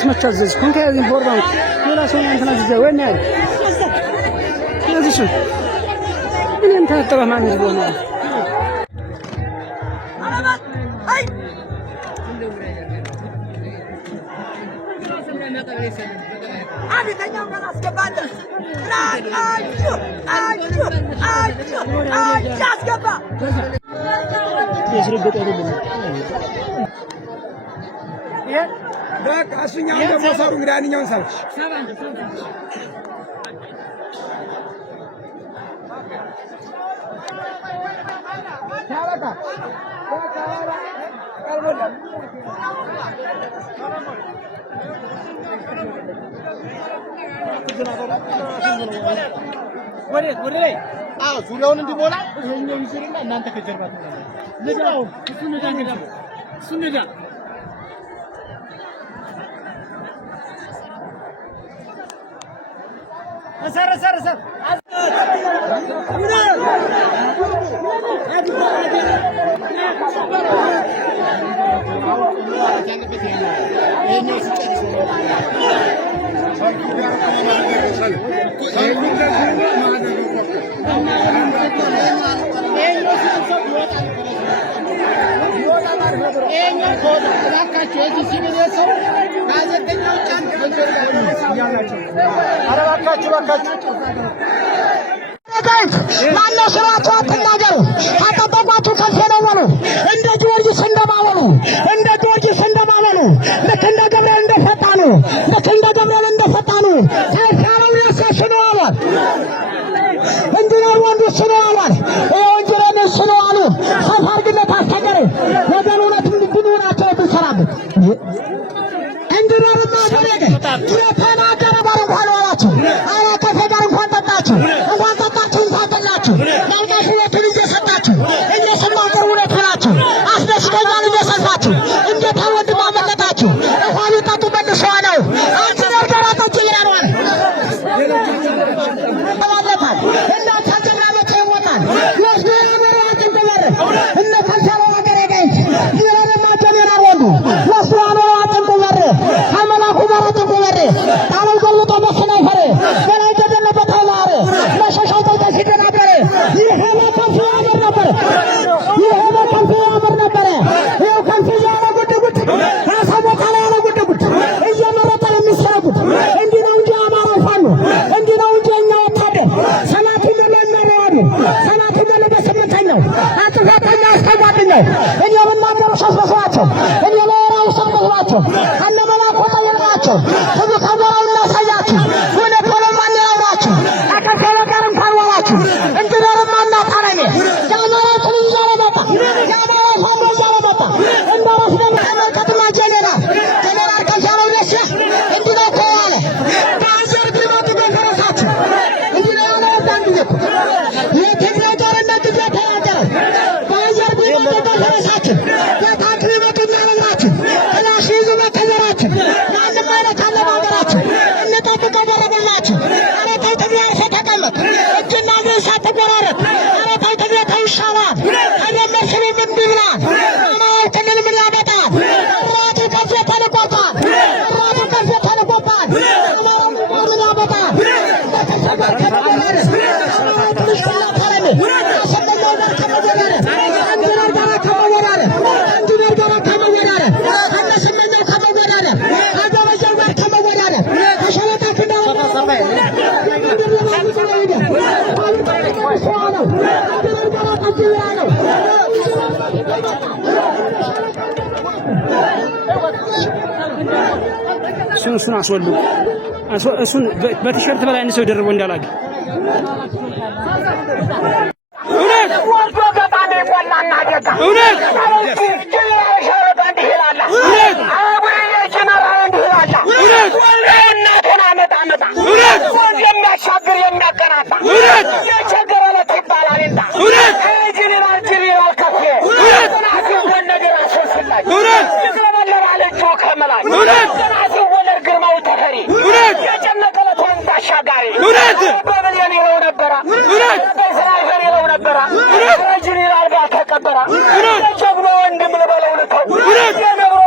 ناس ما تشزز كون كاين بوربان ولا شو انت ناس وين هذا هذا شو من انت تروح مع نجبونا هاي هذه تنيا خلاص كبادة لا اجو اسكبا يشرب بتقول dak aslinya udah masuk ngirani nyonsal. Salah kah? Boleh. Ah, sudah orang di bola? Yang isurin nanti kejar batu. Sudah. Sir. ማነው ስራቸው አትናገሩ አጠበቋችሁ ከፈነወሉ እንደ ጊዮርጊስ እንደማወሉ ልክ እንደ ገብርኤል እንደፈጣኑ ሳይሳለው ያሰሽነው አሏል እንዲነር ወንዱ ስነው አሏል የወንጀለን ስነው አሉ ሰፋርግነት አስተቀረ ወገን እውነት እንድንሆናቸው ብንሰራበት እንዲነርና ደረገ የተናገረ ባረንኳን ዋላችሁ አላከፈጋር እንኳን ጠጣችሁ ሳተላችሁ ያልቃሽ ወትን እየሰጣችሁ እየሰማገር እውነት ብላችሁ አስደስተኛል እየሰልፋችሁ እንዴት ወንድም አመለጣችሁ እንኳን ይጠጡ መልሰዋ ነው አንቺ ነርገራቶች ይላልዋል ተባለታል እናንተ ጀምራመት ይወጣል ወስዶ ያመራትን ተመረ እነ ከሰራ ሀገር ጋይስ ይረማ ጀነራል ወንዱ ወስዶ ያመራትን ተመረ አመላኩ ማራትን ተመረ ታለው ገለጦ መስናይ ፈረ ገላይ ተደለበት አማረ ለሸሻው ሲደናበረ ይሄ ከፍ ያመር ነበር ይሄው ከፍ ያለ ጉድ ከሰቦታ ላይ ያለ ጉድ እየመረጠ የሚሰሩት እንዲህ ነው እንጂ አማራ ፋኖ እንዲህ ነው እንጂ እኛ ወታደር ሰላቱ በስምንተኛው አጥፋተኛ አስተጓድኛው እኔ በማገሩ ሸስበሰዋቸው እኔ ለወራው ሰበሰዋቸው አነመላኮ ጠየቃቸው ሁሉ ከበራው እናሳያችሁ ሁለት ወለማን ያውራችሁ አከፈለ ጋር እንኳን ወራችሁ እንድነርማ እናታረኔ ያማራቱን ይዛለመጣ ያማራ ፋኖ ይዛለመጣ እንደራስ ለማመልከትና ጀነራል ከሻለው ደስ እንዲና ተዋለ ባንዘር ቢሞቱ በፈረሳችሁ እንዲና ያለው ዳንግኩ የትግራይ ጦርነት ተያዘረ ባንዘር ቢሞቱ በፈረሳችሁ የታንክ ቢሞቱና ነግራችሁ ክላሽ ይዙ በተዘራችሁ ማንም አይነት አለ ባገራችሁ እንጠብቀው በረበላችሁ አረታው ትግራይ ተቀመጥ እጅና ግንሳ ተቆራረጥ አረታው ትግራይ ተውሻላት አደመሽም እንድብላል አማው ክልል ምን ያመጣል አራቱ ከፍ ተልቆታል አማው ምን ያመጣል በተሰበር ከመገረረ አማው ትንሽ ተላፈረነ አሰበለው ጋር ከመገረረ አንድነር ጋር ከመወራረ አነስመኛው ከመወራረ አገበጀው ጋር ከመወራረ ከሸለታ ከዳው እሱን አስወሉ እሱን በቲሸርት በላይ አንድ ሰው ደርቦ እንዳላገ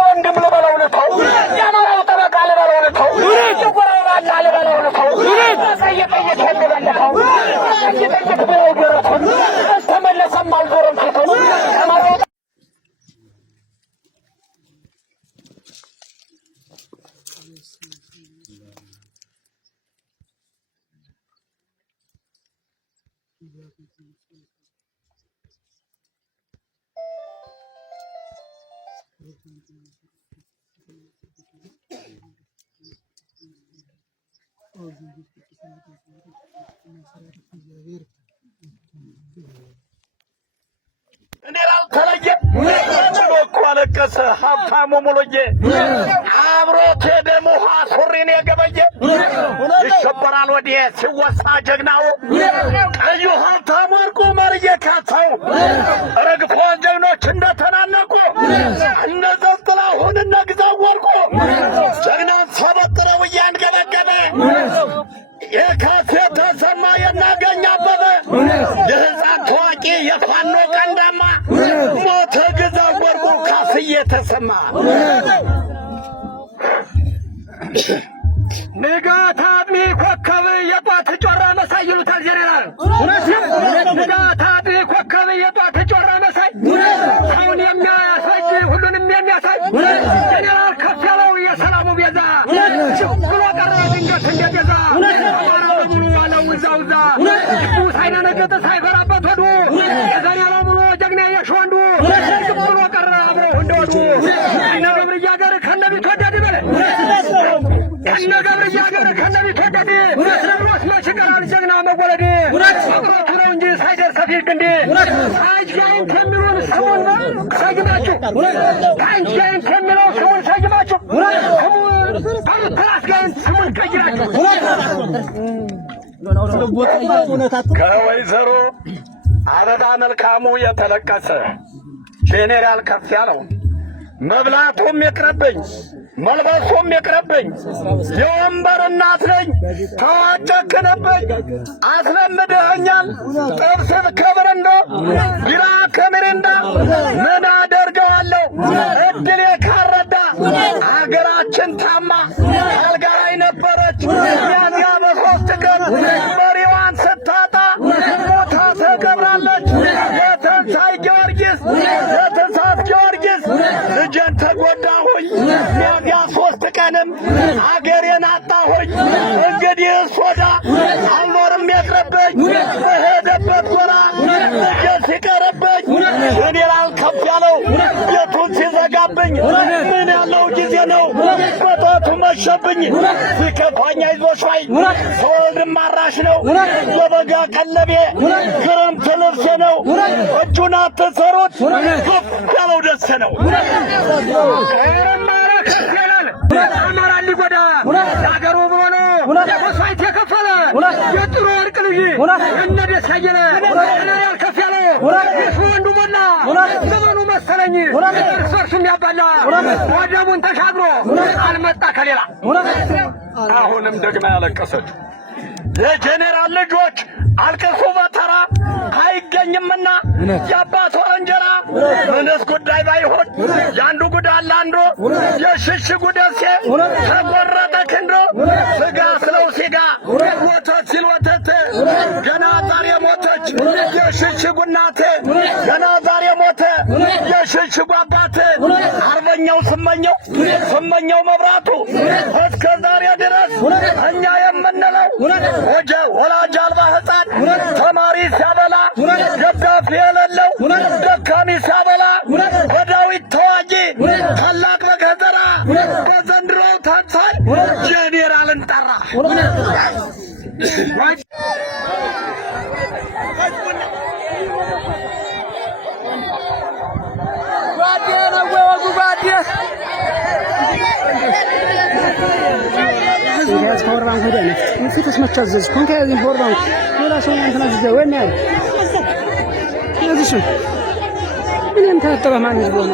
ወንድም ለበለው ነው ተለየ ጭሎኮ አለቀሰ ሀብታሙ ሙሉዬ አብሮት የደሙ ውሃ ሱሪን የገበየ ይሸበራል ወዲህ ሲወሳ ጀግናው ቀዩ ሀብታሙ ወርቁ መርዬ ካሳው ረግፎ ጀግኖች እንደተናነቁ እነዘዝ ጥላሁን እነ ግዛው ወርቁ ጀግናን ሰበጥረው እያንገበገበ የካሴ ተሰማ የናገኝ አበበ የህፃን ታዋቂ የፋኖ ቀንዳማ ሞተ ግዛው ወርቁ ካስዬ ተሰማ ንጋት አጥቢ ኮከብ የጧት ጮራ መሳይ ይሉታል ጄኔራል ንጋት አጥቢ ኮከብ የጧት ጮራ መሳይ አሁን የሚያሳይ ሁሉንም የሚያሳይ ጄኔራል ከፍ ያለው የሰላሙ ቤዛ ብሎ ቀረ ድንገት እንደቤዛ አማራ በሙሉ ያለው ውዛውዛ ልቡ ሳይነነገጥ ሳይፈራበት ወዱ የዘን ያለው ሙሉ ጀግና የሸወንዱ ብሎ ቀረ አብረው እንደወዱ እነ ገብርዬ አገር ከነቢት ወደድ በለ እነ ገብርዬ አገር ከነቢት ወደድ ነግሮት መች ቀራል ጀግና መወለድ አብሮቱ ነው እንጂ ሳይደርስ ፊት እንዲ ታጅ ጋይንት የሚሉን ስሙን ሰይማችሁ ታጅ ጋይንት የሚለው ስሙን ሰይማችሁ ፕላስ ጋይንት ስሙን ቀይራችሁ ከወይዘሮ አበባ መልካሙ የተለቀሰ ጄኔራል ከፍ ያለው መብላቱም ይቅርብኝ መልበሱም ይቅርብኝ የወንበር እናት ነኝ ተዋጨክንብኝ አስለምደኸኛል ጥብስት ከብርንዶ ቢራ ከሚሪንዳ ምን አደርገዋለሁ እድሌ ካረዳ አገራችን ታማ አልጋ ላይ ነበረች ሚያዝያ በሦስት ቀን መሪዋን ስታጣ ሞታ ተቀብራለች የተንሳይ ጊዮርጊስ የተንሳት ጊዮርጊስ ልጄን ተጎዳሁኝ ሚያዝያ 3 ቀንም አገሬን አጣሁኝ እንግዲህ እሶዳ አልኖርም የቅርብኝ በሄደበት ጎራ ልጄ ሲቀርብኝ ጄኔራል ከፍ ያለው ቤቱን ሲዘጋብኝ ምን ያለው ጊዜ ነው በጠዋቱ መሸብኝ ሲከፋኝ አይዞሽ ባይ ስወልድም አራሽ ነው የበጋ ቀለቤ ክረምት ልብሴ ነው እጁን አትሰሩት ከፍ ያለው ደስ ነው አማራ ሊጎዳ ለአገሩ ብሎ ነው መስዋዕት የከፈለ የጥሩ ወርቅ ልጅ እነ ደስ ያየለ ጄኔራል ከፍ ያለው የሱ ወንዱ ሞላ ዘመኑ መሰለኝ እርስ በርሱም ያባላ ወደቡን ተሻግሮ አልመጣ ከሌላ አሁንም ደግማ ያለቀሰችው የጄኔራል ልጆች አልቅሱ በተራ አይገኝምና የአባቷ እንጀራ ምንስ ጉዳይ ባይሆን ያንዱ ጉዳይ ለአንዱ የሽሽጉ ደሴ ተቆረጠ ክንዶ ስጋ ስለው ሲጋ ወተት ሲል ወተት ገና ዛሬ ሞተች የሽሽጉ እናት ገና ዛሬ ሞተ የሽሽጉ አባት አርበኛው ስመኘው መብራቱ እስከ ዛሬ ድረስ እኛ የምንለው ወላጅ አልባ ሕፃን ተማሪ ሲያበላ ደጋፊ የሌለው ደካሚ ሲያበላ በዳዊት ተዋጊ ታላቅ መከዘራ በዘንድሮው ታንሳይ ጄኔራልን ጠራ Yes, for around here. If it is much as this, come here in for around. You are so anxious. When you are, yes, sir. You need to have a man is born.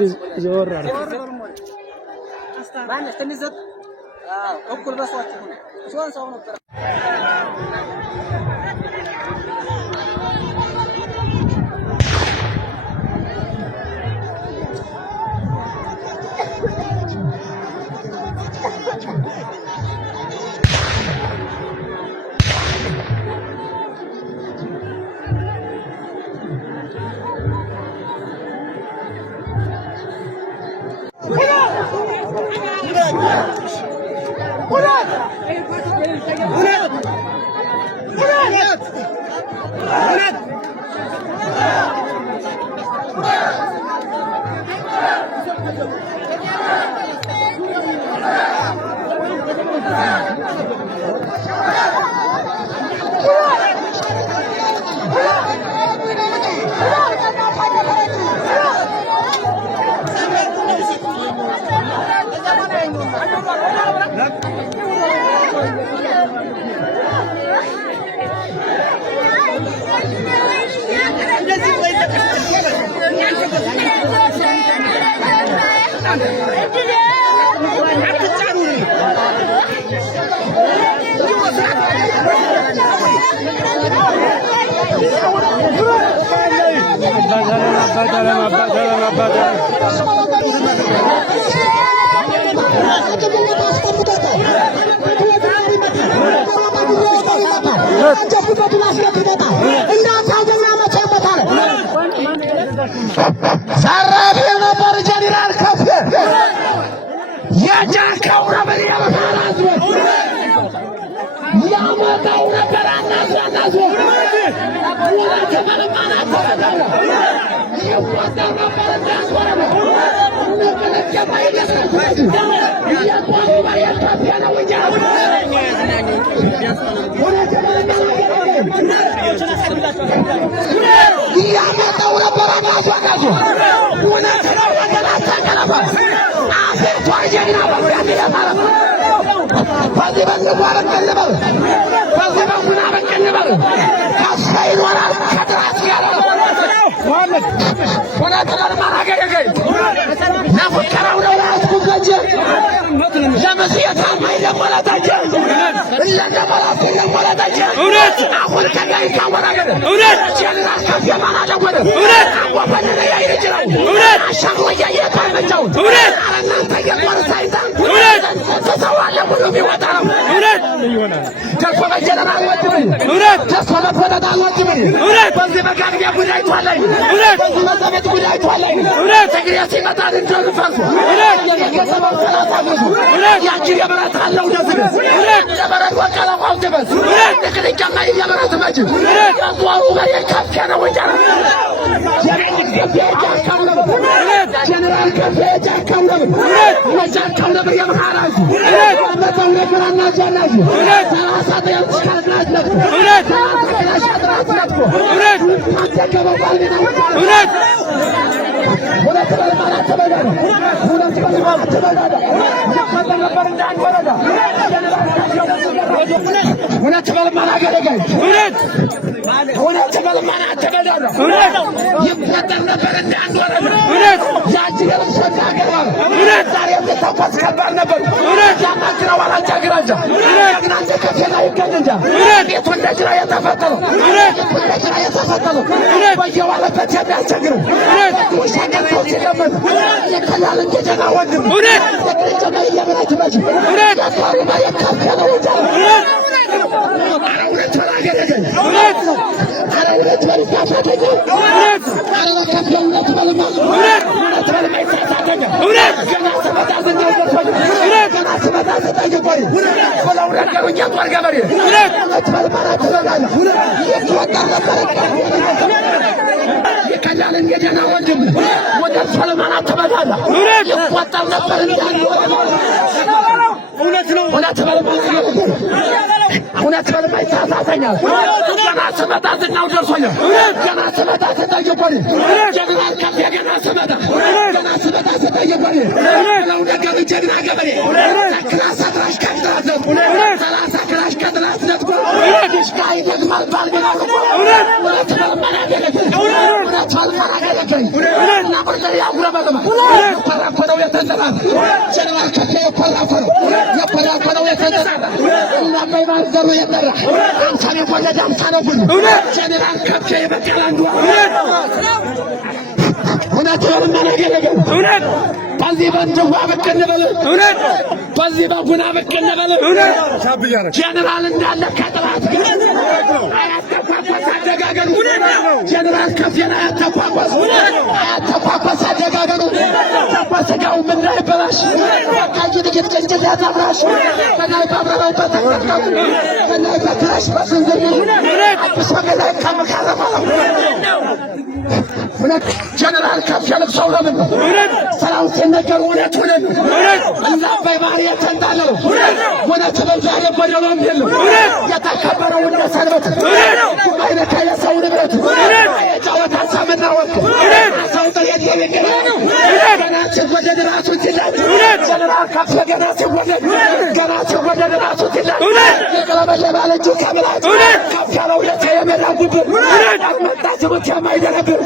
This is your run. Man, is it? Okul bas watch. So on so on. ሰራፊ ነበር ጀነራል ከፍ የጃካው ነበር ያመራዝ ያመጣው ነበር አናዛናዝ ወላተ ማለማና ተረዳው ይወጣው ነበር እንዳስወረው ነቀለቀ ባይደስኩ ያቋው ባይታፈና ወጃ ያመጣው ነበር አናዛናዝ ወላተ ወገና ተከለፈ አፈቷ ጀግና ወያኔ ያማራ فاضي بس مبارك كنبل فاضي بس منابك كنبل كاسين ورا كدراس كيارا محمد ولا تقدر ما راجع جاي ناخد كلام ولا تقول جاي لمسية ما يلم ولا تجي إلا جمالات يلم ولا تجي أقول كجاي كامورا كده جلنا كافيا ما نجوا كده أقوى بنينا يا رجال عشان هو جاي كمان جاون أنا نتاجر مرة سايدان تسوى بلومي وطنم تسوى بجلنا الوجبين تسوى بفضل الوجبين بس مكان يا بداية والله بس مزبط بداية والله تجري سيمة الدين فاسو يا سبب ثلاثة فاسو يا جري برات الله ونزبس يا برات وكلا فاوتبس تكلي كمان يا برات ماجي يا دوارو غير كافينا وجانا جنرال كافيه جاكاونا وجاكاونا بريا مهاراج بتقول كلامنا جناج ثلاثة يوم كانت ناس ثلاثة كلاش أدرس لكم ما تكبر بالنا ولا تبغى ما تبغى ولا تبغى ما تبغى يا برندان وردا ولا تبغى ما نقدر ولا تبغى ما تبغى يبغى برندان وردا يا جيل الشجاع كبار صار يتوقف كبار نبر يا ما كنا ولا جاكراجا كنا كفينا يكنجا يتون نجرا يتفتلوا يتون نجرا يتفتلوا ويا ولا تجمع شجر وشجر صوتي لمن يكلال الجنا ودم يكلي جماعي يا بنات ماجي يا كارو ما يكفي أنا وجا أنا ولد ولا جرجل أنا ولد ولا كافي أنا لا كافي ولد ولا ما ولد ولا ما يتفتل كنا سبعة كنا سبعة ستاجبوري ولا ولد كانوا يجوا الجبري ولد ولا ما تبغى يتوتر يكلال الجنا ودم ولد ولا ما تبغى يتوتر ولا تبغى هنا تبغى ما يتعاطينا جنا سبعة سنة ودرسونا جنا سبعة ستاجبوري جنا كافي جنا سبعة ستاجبوري لو نجمع جنا جبري كلاس أدراش كدراس كلاس كلاس كدراس نتقول إشكاي تجمل بالبنا ولا تبغى ما نجلك ولا تبغى ما نجلك نبر دريا غرابة ما فرا فرا ويتندم جنا كافي فرا فرا ويتندم نبي ما زلوا يتندم أمثال ولا جام ثانو جنا كافي بكلاندوا هنا تبغى ما نجلك بازي بنجوا بكنبل بازي بابونا بكنبل جنرال እንዳለ ከጥራት አያተኳኳስ አደጋገሩ ጀነራል ከፍየና አያተኳኳስ አደጋገሩ ስጋው ምንድነው ይበላሽ ወቃጅ ድግት ጭንጭል ያጠራሽ በላይ ባበረው በተፈቀው በላይ በትራሽ በስንዝር አብሶ ገላይ ከመካረማው ሁለት ጀነራል ከፍ ያለብሰው ለምን ሰላም ሲነገር እውነት ሆነን እዛ በባህር የተንጣለው እውነት በዛሬ በደሎም የለም የተከበረው እንደ ሰንበት አይነካ የሰው ንብረት የጨዋታ ሰምና ወቅ ሰው ጠየት የሚገባ ገና ሲወደድ ራሱ ሲላጭ ጀነራል ከፍ ገና ሲወደድ ራሱ ሲላጭ የቀለበለ ባለጁ ከምላጭ ከፍ ያለው ለሰ የመራ ጉብር አመጣ ዝሙት የማይደነብር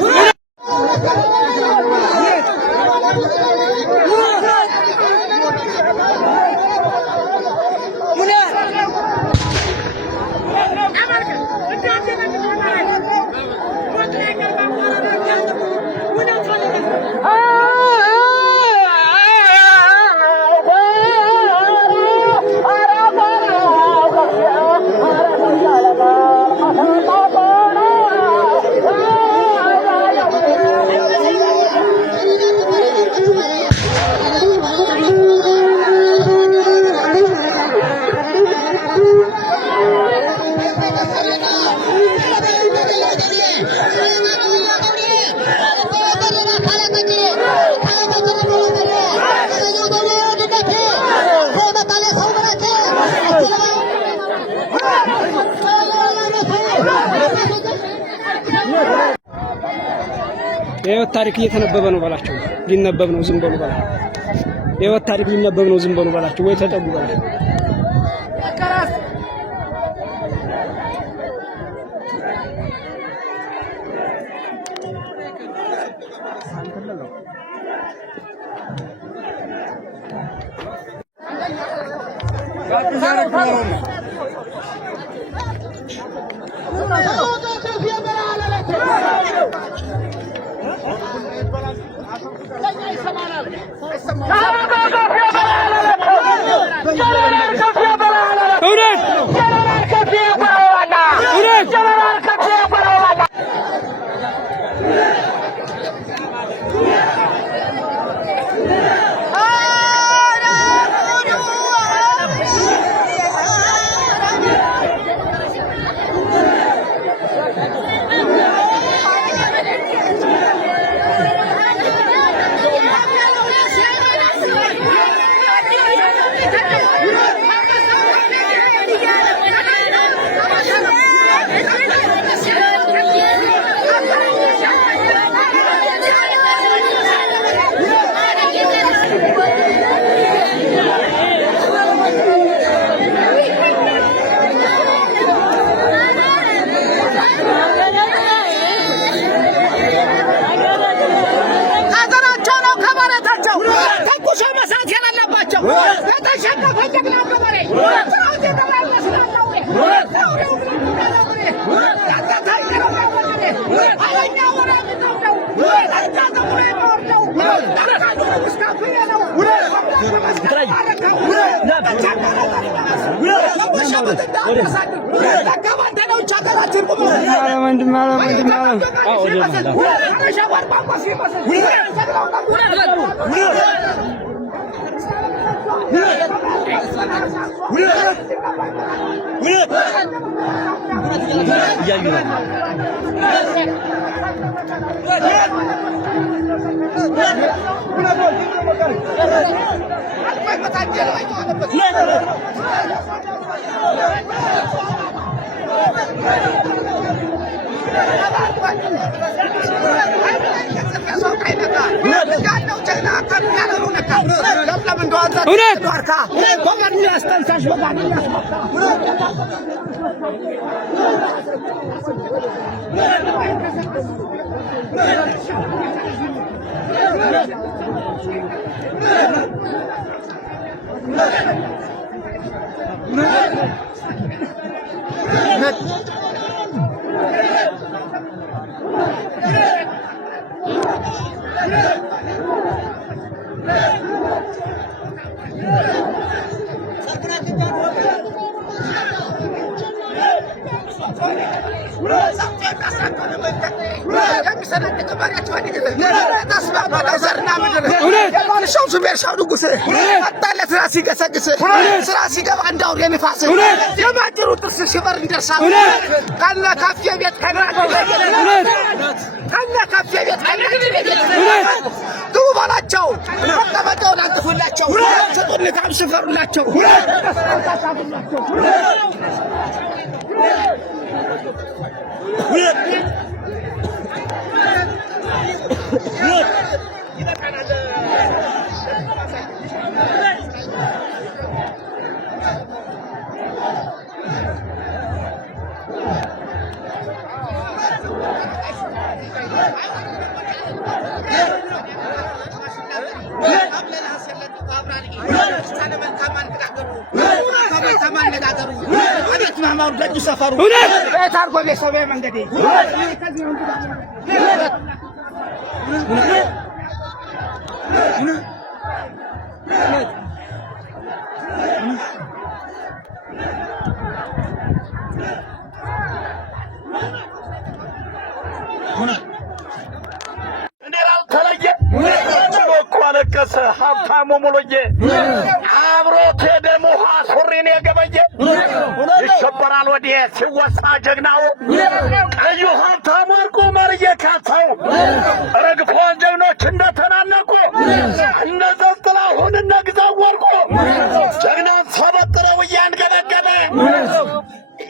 የህይወት ታሪክ እየተነበበ ነው ባላቸው ሊነበብ ነው ዝም በሉ ባላቸው የህይወት ታሪክ ሊነበብ ነው ዝም በሉ ባላቸው ወይ ተጠጉ ባላቸው Udah. የሻው ሱቤሻው ንጉስ አጣለት ራስ ይገሰግስ ስራ ሲገባ እንዳው የነፋስ የማጅሩ ጥርስ ሲበር እንደርሳል ካለ ካፌ ቤት ካለ ካፌ ቤት ግቡ ባላቸው ተቀመጠውን አንጥፉላቸው ተቆልታ አብሽፈሩላቸው ደጅ ሰፈሩ ታርጎ ቤተሰብ መንገዴ ለቀሰ ሀብታሙ ሙሉዬ አብሮት ደሙ ሱሪን የገበየ ይሸበራል ወዲህ ሲወሳ ጀግናው ቀዩ ሀብታሙ ወርቁ መርዬ ካሳው ረግፎን ጀግኖች እንደተናነቁ እነዛ ጥላሁን እነ ግዛው ወርቁ ጀግናን ሰበጥረው እያንገበገበ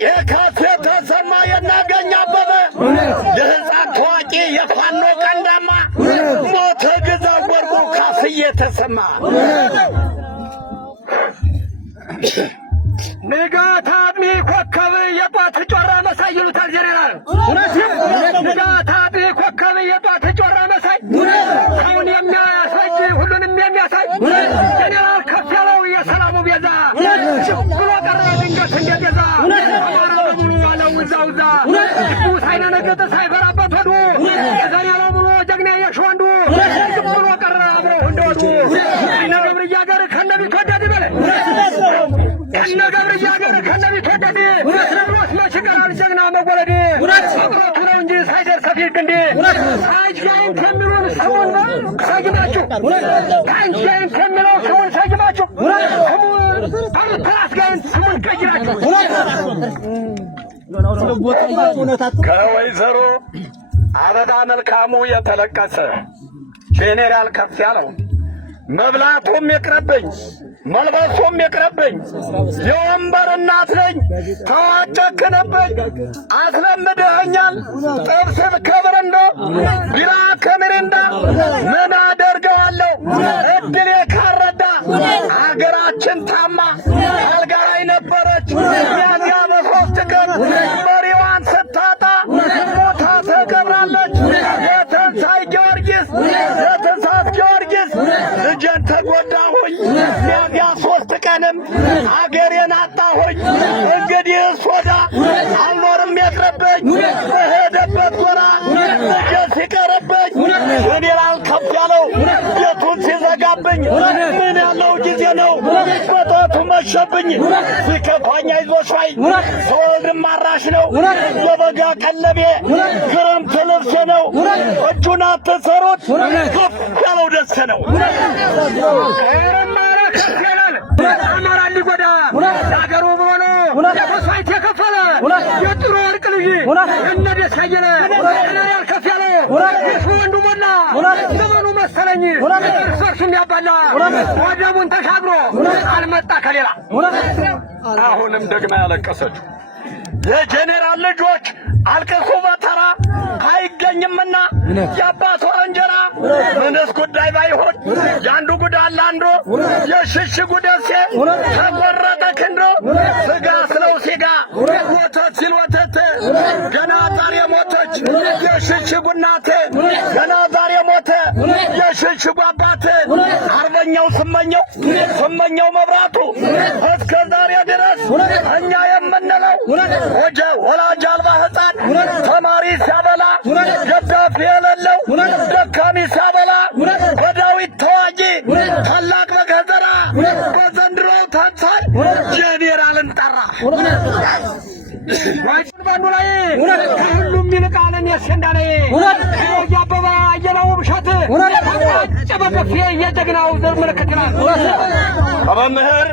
የካሴ ተሰማ የናገኝ አበበ የህፃን ታዋቂ የፋኖ ቀንዳማ ሞተ ግዛው ወርቁ ካስዬ ተሰማ ንጋት አጥቢ ኮከብ የጧት ጮራ መሳይ ይሉታል ጀነራል ንጋት አጥቢ ኮከብ የጧት ጮራ መሳይ አሁን የሚያሳይ ሁሉንም የሚያሳይ ጀነራል ከፍ ያለው የሰላሙ ቤዛ ብሎ ቀረ ድንገት እንደቤዛ አማራ በሙሉ ያለው ውዛውዛ ቅዱስ አይነ ነገጥ ሳይፈራበት ሆዱ የዘን ያለው ሙሉ ጀግና የሸወንዱ ብሎ ቀረ አብረው እንደወዱ አይነ ገብርዬ አገር ከነቢት ወደድ በለ ከነ ገብርዬ አገር ከነቢት ወደድ ብሎት መችቀራል ጀግና መወለድ አብሮቱ ነው እንጂ ሳይደርስ ፊት እንዴ ሳይጃይንት የሚሉን ሰውን ሰግማችሁ ሳይጃይንት የሚለው ሰውን ሰግማችሁ ፓራስጋይንት ሰውን ቀይራችሁ ከወይዘሮ አበባ መልካሙ የተለቀሰ ጄኔራል ከፍ ያለው መብላቱም ይቅርብኝ መልበሱም ይቅርብኝ የወንበር እናት ነኝ ተዋጨክንብኝ አስለምደኸኛል ጥብስን ከብርንዶ ቢራ ከምሪንዳ ምን አደርገዋለሁ እድሌ ካረዳ አገራችን ታማ አልጋ ላይ ነበረች ሚያዝያ በሦስት ቀን መሪዋን ስታጣ ሞታ ተቀብራለች የተንሳይ ጊዮርጊስ የተንሳት ጊዮርጊስ ልጄን ተጎዳሁኝ ሚያዝያ 3 ቀንም አገሬን አጣሁኝ እንግዲህ ሶዳ አልኖርም የቅርብኝ በሄደበት ጎራ ልጄ ሲቀርብኝ ጄኔራል ከፍ ያለው ቤቱን ሲዘጋብኝ ምን ያለው ጊዜ ነው በጠዋቱ መሸብኝ ሲከፋኝ አይዞሽ ባይ ሰወልድም አራሽ ነው የበጋ ቀለቤ ክረምት ልብሴ ነው እጁን አትሰሩት ከፍ ያለው ደስ ነው አማራ ሊጎዳ ለአገሩ ብሎ መስዋዕት የከፈለ የጥሩ ወርቅ ልጅ እነ ደሳየነ ጀነራል ከፍ ያለው የሱ ወንዱ ሞላ ዘመኑ መሰለኝ እርስ በርሱም ያባላ ወደቡን ተሻግሮ አልመጣ ከሌላ አሁንም ደግማ ያለቀሰችው የጄኔራል ልጆች አልቅሱ በተራ አይገኝምና የአባቷ እንጀራ ምንስ ጉዳይ ባይሆን ያንዱ ጉዳል አንዱ የሽሽጉ ደሴ ተቆረጠ ክንዶ ስጋ ስለው ሲጋ ወተት ሲል ወተት ገና ዛሬ ሞተች የሽሽጉ እናት ገና ዛሬ ሞተ የሽሽጉ አባት አርበኛው ስመኘው መብራቱ እስከ ዛሬ ድረስ እኛ የምንለው ወላጅ አልባ ሕፃን ተማሪ ሲያበላ ገዳፊ የሌለው ደካሚ ሲያበላ በዳዊት ተዋጊ ታላቅ በገዘራ በዘንድሮ ታንሳይ ጄኔራልን ጠራ ባንዱ ላይ ከሁሉም ይልቃልን ያሸንዳለ ያበባ አየለው ብሸት አጨበገፌ የጀግናው ዘር ምልክት ናት። በመምህር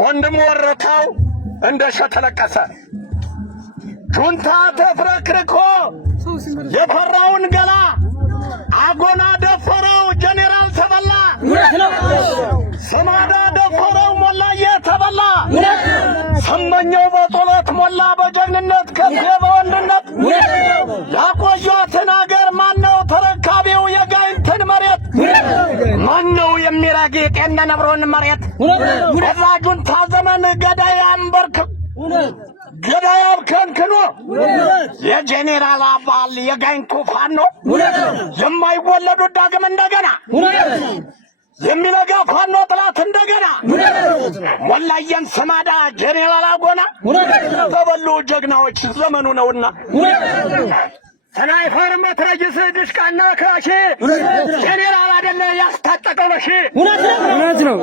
ወንድም ወረታው እንደሸተለቀሰ ጁንታ ተፍረክርኮ የፈራውን ገላ አጎና ደፈረው ጀኔራል ተበላ ሰማዳ ደፈረው ሞላዬ ተበላ ሰመኘው በጦለት ሞላ በጀግንነት ከፍ በወንድነት ያቆዩትን አገር ማነው ተረካቢው የጋይንትን መሬት ማነው የሚረግጥ የነነብሮን መሬት በዛ ጁንታ ዘመን ገዳይ አንበርክክ ገዳይ አብከንክኖ የጄኔራል አባል የጋይንቱ ፋኖ የማይወለዱ ዳግም እንደገና የሚነጋ ፋኖ ጥላት እንደገና ሞላየን ሰማዳ ጄኔራል አጎና ተበሉ ጀግናዎች ዘመኑ ነውና ስናይፐር መትረየስ ድሽቃና ክላሽ ጄኔራል አይደለ ያስታጠቀው በሺ እውነት ነው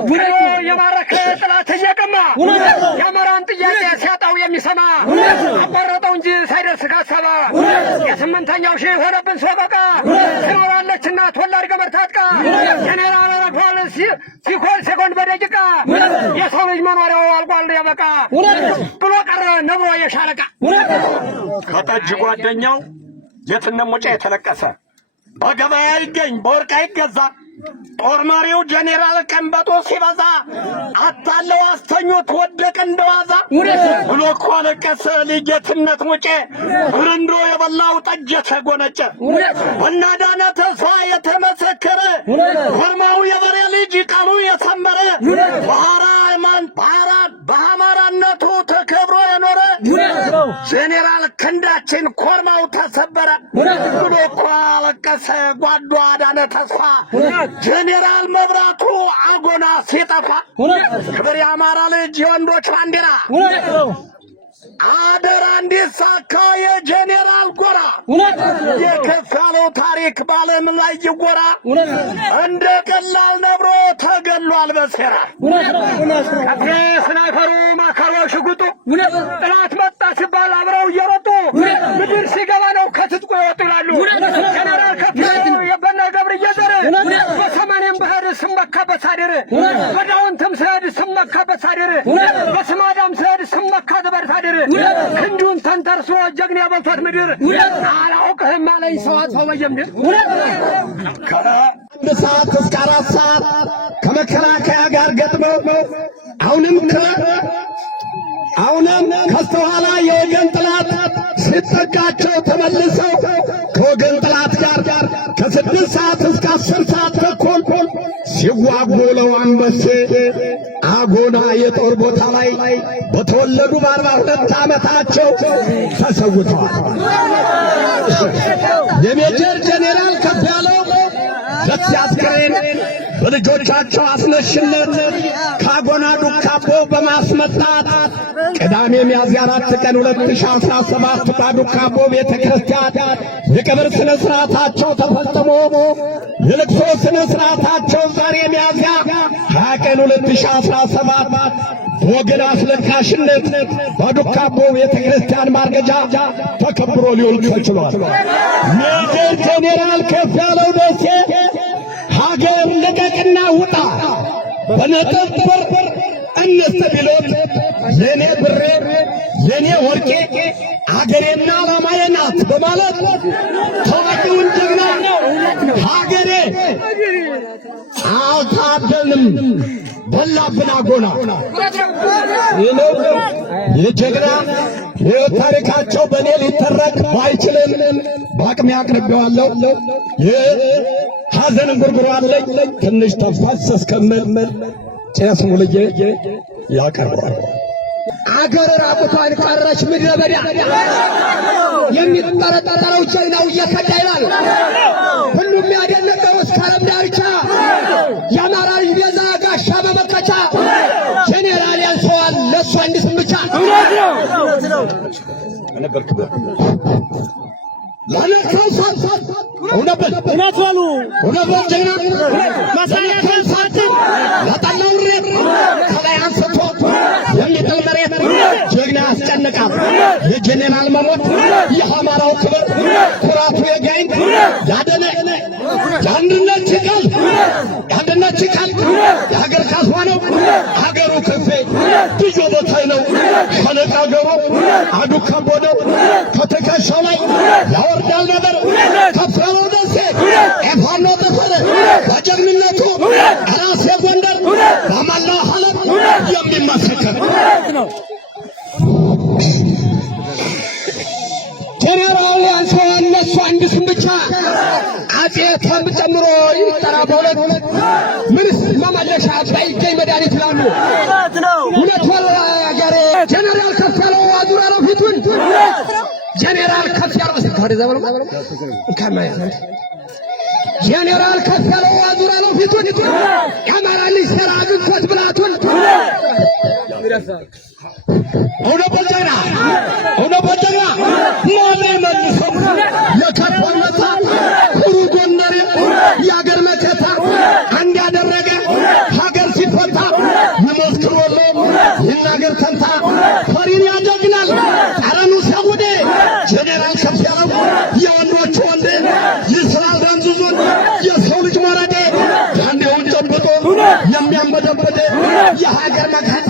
የማረከ ጥላት እየቀማ የአማራን ጥያቄ ሲያጣው የሚሰማ አቋረጠው እንጂ ሳይደርስ ካሰባ የስምንተኛው ሺህ ሆነብን ሰበቃ ትኖራለችና ተወላድ ገመድ ታጥቃ ጄኔራል አረፋል ሲኮል ሴኮንድ በደቂቃ የሰው ልጅ መኖሪያው አልቋል ያበቃ ብሎ ቀረ ነብሮ የሻለቃ ከጠጅ ጓደኛው የትነው ሙጫ የተለቀሰ በገበያ ይገኝ በወርቅ አይገዛ ጦር መሪው ጄኔራል ቀንበጦ ሲበዛ አታለው አስተኞት ወደቀ እንደዋዛ ብሎ እኮ አለቀሰ ልጅትነት ሙጬ ብርንዶ የበላው ጠጅ የተጎነጨ በናዳነ ተስፋ የተመሰከረ ወርማው የበሬ ልጅ ቃሉ የሰመረ በአማራነቱ ተከብሮ የኖረ ጄኔራል ክንዳችን ኮርማው ተሰበረ ብሎ እኮ አለቀሰ ጓዷ አዳነ ተስፋ ጄኔራል መብራቱ አጎና ሲጠፋ ክብር የአማራ ልጅ የወንዶች ባንዲራ አደራ እንዲሳካ የጄኔራል ጎራ የከፍ ያለው ታሪክ ባለም ላይ ይጎራ እንደ ቀላል ነብሮ ተገሏል በሴራ ስናይፈሩ ማካሮ ሽጉጡ ጥላት መጣ ሲባል አብረው እየሮጡ ምድር ሲገባ ነው ከትጥቁ ይወጡላሉ ጄኔራል ከፍ የበነ ገብር እየዘር በሰማኔም ባህር ስመካበት ሳድር በዳውንትም ስሄድ ስመካበት ሳድር በስማዳም ስሄድ ስመካበት ሳድር ክንዱን ተንተርሶ ጀግና ያበልቷት ምድር አላውቅህም አለኝ ሰው አጥፋው በየምድር ከአንድ ሰዓት እስከ 4 ሰዓት ከመከላከያ ጋር ገጥመው አሁንም ከስተኋላ የወገን ጥላት ሲጠቃቸው ተመልሰው ከወገን ጥላት ጋር ከ6 ሰዓት እስከ 10 ሰዓት ተኩል ሲዋጉ ለአንበሴ አጎና የጦር ቦታ ላይ በተወለዱ በ42 ዓመታቸው ተሰውተዋል። የሜጀር ጄኔራል ከፍ ያለው ደስ ያስከሬን በልጆቻቸው አስነሽነት ካጎና ዱካቦ በማስመጣት ቅዳሜ ሚያዝያ 4 ቀን 2017 በዱካቦ ቤተ ክርስቲያን የቀብር ስነ ስርዓታቸው ተፈጽሞ የልቅሶ ስነ ስርዓታቸው ዛሬ ሚያዝያ 20 ቀን 2017 ወገን አስለቃሽነት በዱካቦ ቤተ ክርስቲያን ማርገጃ ተከብሮ ሊውል ተችሏል። ሜጀር ጄኔራል ከፍ ያለው ደሴ ሀገር ልቀቅና ውጣ በነጥብ ብር እንስት ቢሎት የኔ ብሬ የኔ ወርቄ ሀገሬና ዓላማዬ ናት በማለት ታዋቂውን ጀግና ሀገሬ አልታደልንም በላብን አጎና የጀግና ታሪካቸው በእኔ ሊተረክ ባይችልም በአቅሜ አቅርቤዋለሁ። ሐዘን ጉርጉሮ አለኝ ትንሽ ተፋሰስ እስከምል ቄስ ሙልዬ ያቀርባል። አገር ራቁቷን ቀረች ምድረ በዳ የሚጠረጠረው ጀግናው እየፈዳ ይላል ሁሉም ያደነቀው እስከ ዓለም ዳርቻ የአማራ ልጅ ቤዛ ጋሻ በመከቻ ጄኔራል ያንሰዋል ለእሱ አንድ ስም ብቻ ጀግና ያስጨንቃል። የጀነራል መሞት የአማራው ክብር ኩራቱ የጋይንት ያደነ የአንድነት ቃል የአንድነት ቃል የሀገር ካስዋ ነው ሀገሩ ክፌ ብዙ ቦታይ ነው ሸለቃ ገሮ አዱ ከቦደው ከተከሻው ላይ ያወርዳል ነበር ከፍራው ደሴ ኤፋኖ ተፈረ በጀግንነቱ ራስ የጎንደር በመላ ዓለም የሚመሰከር ነው። ጀነራል ያንሰው እነሱ አንድ ስም ብቻ አጼ ተም ጨምሮ ይጠራ በሁለት ምንስ መመለሻ ባይገኝ መድኃኒት ይላሉ። እውነት ወላ ያገሬ ጀነራል ከፍ ያለው አዙራ ነው ፊቱን ጀነራል ከፍ ያለው ወደ ዘበሉ ከማየት ጀነራል ከፍ ያለው አዙራ ነው ፊቱን የአማራ ልጅ ሴራ አግኝቶት ብላቱን እውነ በጀግና ማለ መልሰው የከፋመታ ሁሩ ጎንደር የአገር መከታ አንድ ያደረገ ሀገር ሲፈታ ይመስክር ወሎ ይናገር ተንታ ፈሪን ያጀግናል ጠረኑ ሰውዴ ጀነራል ከፍ ያለው የወንዶች ወንድ ይስራል ደምዝዙን የሰው ልጅ መረዴ ዳንዴውን ጨብጦ የሚያንበደበደ የሀገር መከታ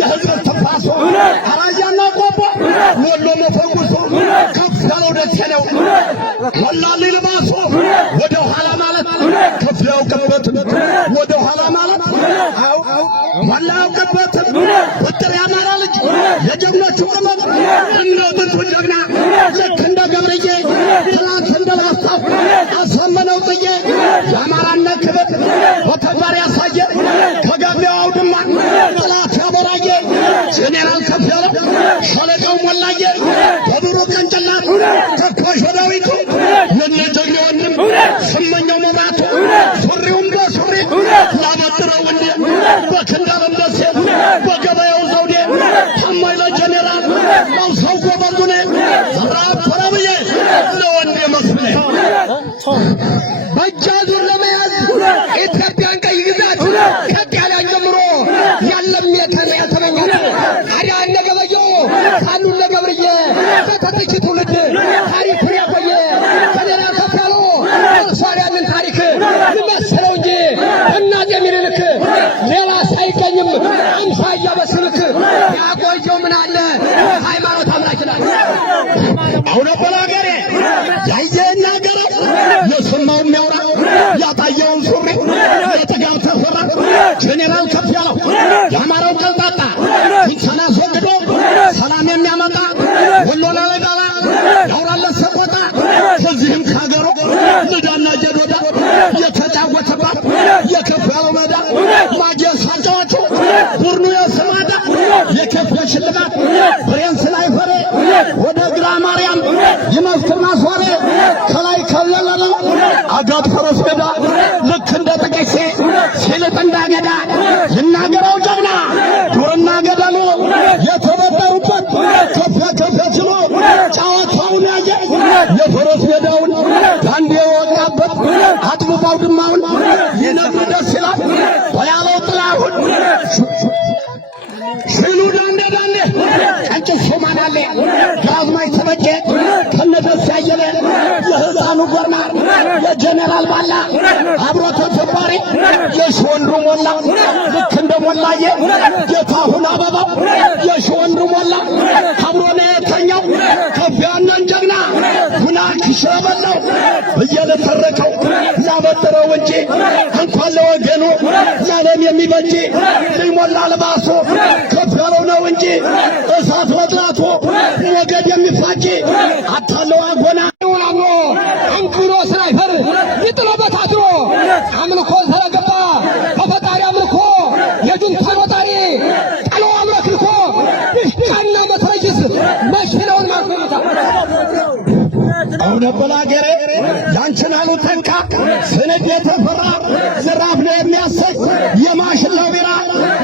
የህዝብ ተፋሶ አራያና ቆቦ ወሎ መፈጉሶ ከፍ ያለው ደሴ ነው ወላሊ ልባሶ ወደ ኋላ ማለት ከፍ ያውቅበት ወደ ኋላ ማለት ወላ ያውቅበት ወጥር ያማራ ልጅ የጀግኖቹ ቅመም እንደ ጥንቱ ጀግና ልክ እንደ ገብርዬ ትናንት እንደ ላስታው አሳመነው ጥዬ የአማራነት ክብር በተግባር ያሳየ ከጋቢያው አውድማ ጥላት ያበራየ ጀነራል ከፍ ያለው ሸለቃው ሞላየ በብሩ ቀንጭላት ተኳሽ ወዳዊቱ የነ ጀግና ወንድም ስመኛው መብራቱ ሱሪውም በሱሪ ላበጥረው እንዴ በክንዳ በንበሴ በገበያው ዘውዴ ታማኝ ለጀነራል ማውሳው ጎበዙኔ ራፈረብዬ ለወንዴ መስፍኔ በእጅ አዙር ለመያዝ ኢትዮጵያን ቀይ ግዛት ከጣሊያን ጀምሮ ያለም ያተመኛል አዲያ እነ ገበየሁ ካሉ እነ ገብርዬ በተተኪ ትውልድ ታሪኩን ያቆየ ጀነራል ከፍ ያለው እርሷን ያንን ታሪክ ልመስለው እንጂ እናቴ ምኒልክ ሌላ ሳይገኝም አምሳያ በስልክ ያቆየው ምን አለ ሃይማኖት አምላክ ይላል። አሁን በላገሬ ያየ ይናገራል የሰማው የሚያወራ ያታየውን ሱሪ የጥጋብ ተፈራ ጀነራል ከፍ ያለው የአማራው ቀልጣጣ ይንሰና አስወግዶ ሰላም የሚያመጣ ወሎ ላለጋላ ያውራለት ሰቆጣ ከዚህም ካገሮ ልዳና ጀዶዳ የተጫወተባት የከፍ ያለው መዳ ማጀስ አጫዋቹ ቡርኑ የስማዳ የከፍ ሽልማት ብሬን ስላይ ፈሬ ወደ ግራ ማርያም ይመስክር ማስዋሬ ከላይ ከለለለው አጋት ፈረስ ሜዳ ልክ እንደ ጥቂሴ ሲልጥ እንዳገዳ ይናገረው ጀግና ዱርና ገደሉ የተበጠሩበት ከፍ ችሎ ጨዋታውን ያየ የፈረስ ሜዳውን ዳንዴ የወጣበት አጥብባው ድማውን ይነግር ደስ ይላል በያለው ጥላሁን ሲሉ ዳንዴ ቀንጭሶ ማናለ ዳዝማይ ተበጀ ከነደስ ያየለ የህፃኑ ጎርማ የጀነራል ባላ አብሮ ተተባሪ የሽወንዱ ሞላ ልክ እንደ ሞላየ ጌታሁን አበባው የሽወንዱ ሞላ አብሮ ነው የተኛው ከፍ ያንን ጀግና ሁና ክሸበለው እየለተረከው ላበጥረው እንጂ እንኳን ለወገኑ ለዓለም የሚበጅ ሊሞላ ልባሶ ከፍ ያለው ነው እንጂ እሳት መጥላቱ ሞገድ የሚፋጅ አታለው አጎና ይውላሉ እንኩሮ ስናይፈር ይጥሎ በታትሮ አምልኮ ተረገባ በፈጣሪ አምልኮ የጁንታን ወጣሪ ጠሎ አምለክልኮ ይሽቃና መትረጅስ መሽነውን ማርኮታ አሁን በላገሬ ያንቺን አሉ ተንካ ስንት የተፈራ ዝራፍ ነው የሚያሰኝ የማሽላው ቢራ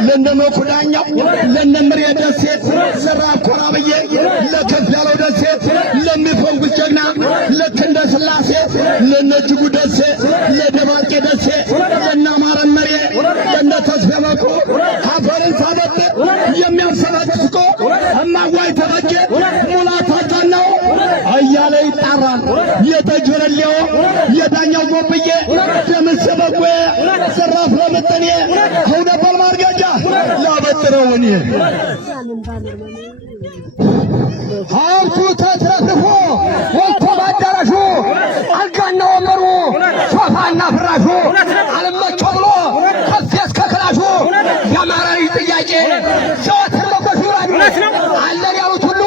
ለነመኩዳኛው ለነምሬ ደሴት ዝራፍ ኮራብዬ ለከፍ ያለው ደሴት ለሚፈውስ ጀግና ልክ እንደ ስላሴ ለነጅጉ ደሴ ለደባልቄ ደሴ ለናማረን መሬ ለነ ተስፈ መኩ አፈርን ሳበጥ የሚያሰባጭቆ እማዋይ ለምጥኔ ሁነበል ማርገጃ ላበጥረው እኔ ሀብቱ ተትረፍርፎ ወጥቶ ባዳራሹ አልጋና ወንበሩ ሶፋና ፍራሹ አልመቸው ብሎ ከፍ እስከ ክላሹ የአማራ ልጅ ጥያቄ ዘወትር ለኮሽ አለን ያሉት ሁሉ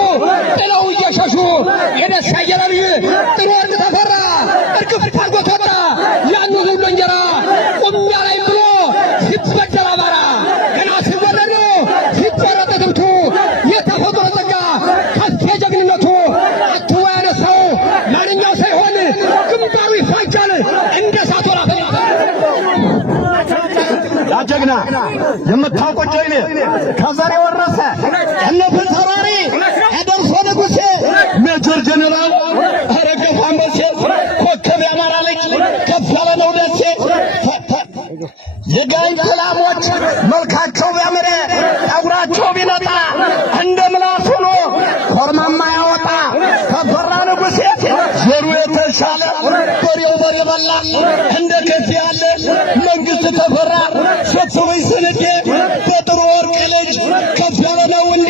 ጥለው እየሸሹ የደስ አየለ ልጅ ጥሩ ወርቅ ተፈራ እርግፍ አድርጎ ወጣ ያን ሁሉ እንጀራ ቁሚያ ላይ ብሎ ሲበደል አማራ ገና ሲወለድ ሲቆረጥ ትብቱ የተፈጥሮ ጸጋ ከፍ የጀግንነቱ አትዋ ያነሳው ማንኛው ሳይሆን ግንባሩ ይፋጃል እንደ እሳት ወራት ያ ጀግና የምታውቀው ጀግኔ ከዘር የወረሰ እነ ፍልተራሪ አደርሶ ንጉሴ ሜጀር ጀነራል አረገፍ አንበሴ ኮከብ የአማራ ልጅ ከፍ ያለ ነው ደሴ የጋይንት ላሞች መልካቸው ቢያምር ጠጉራቸው ቢነጣ እንደ ምላስ ሆኖ ኮርማማ ያወጣ ተፈራ ንጉሴ ዘሩ የተሻለ በሬው በሬ በላ እንደ ከፍ ያለ መንግስት ተፈራ ሸፍበይ ስንዴ በጥሩ ወርቅ ልጅ ከፍ ያለ ነው እንዴ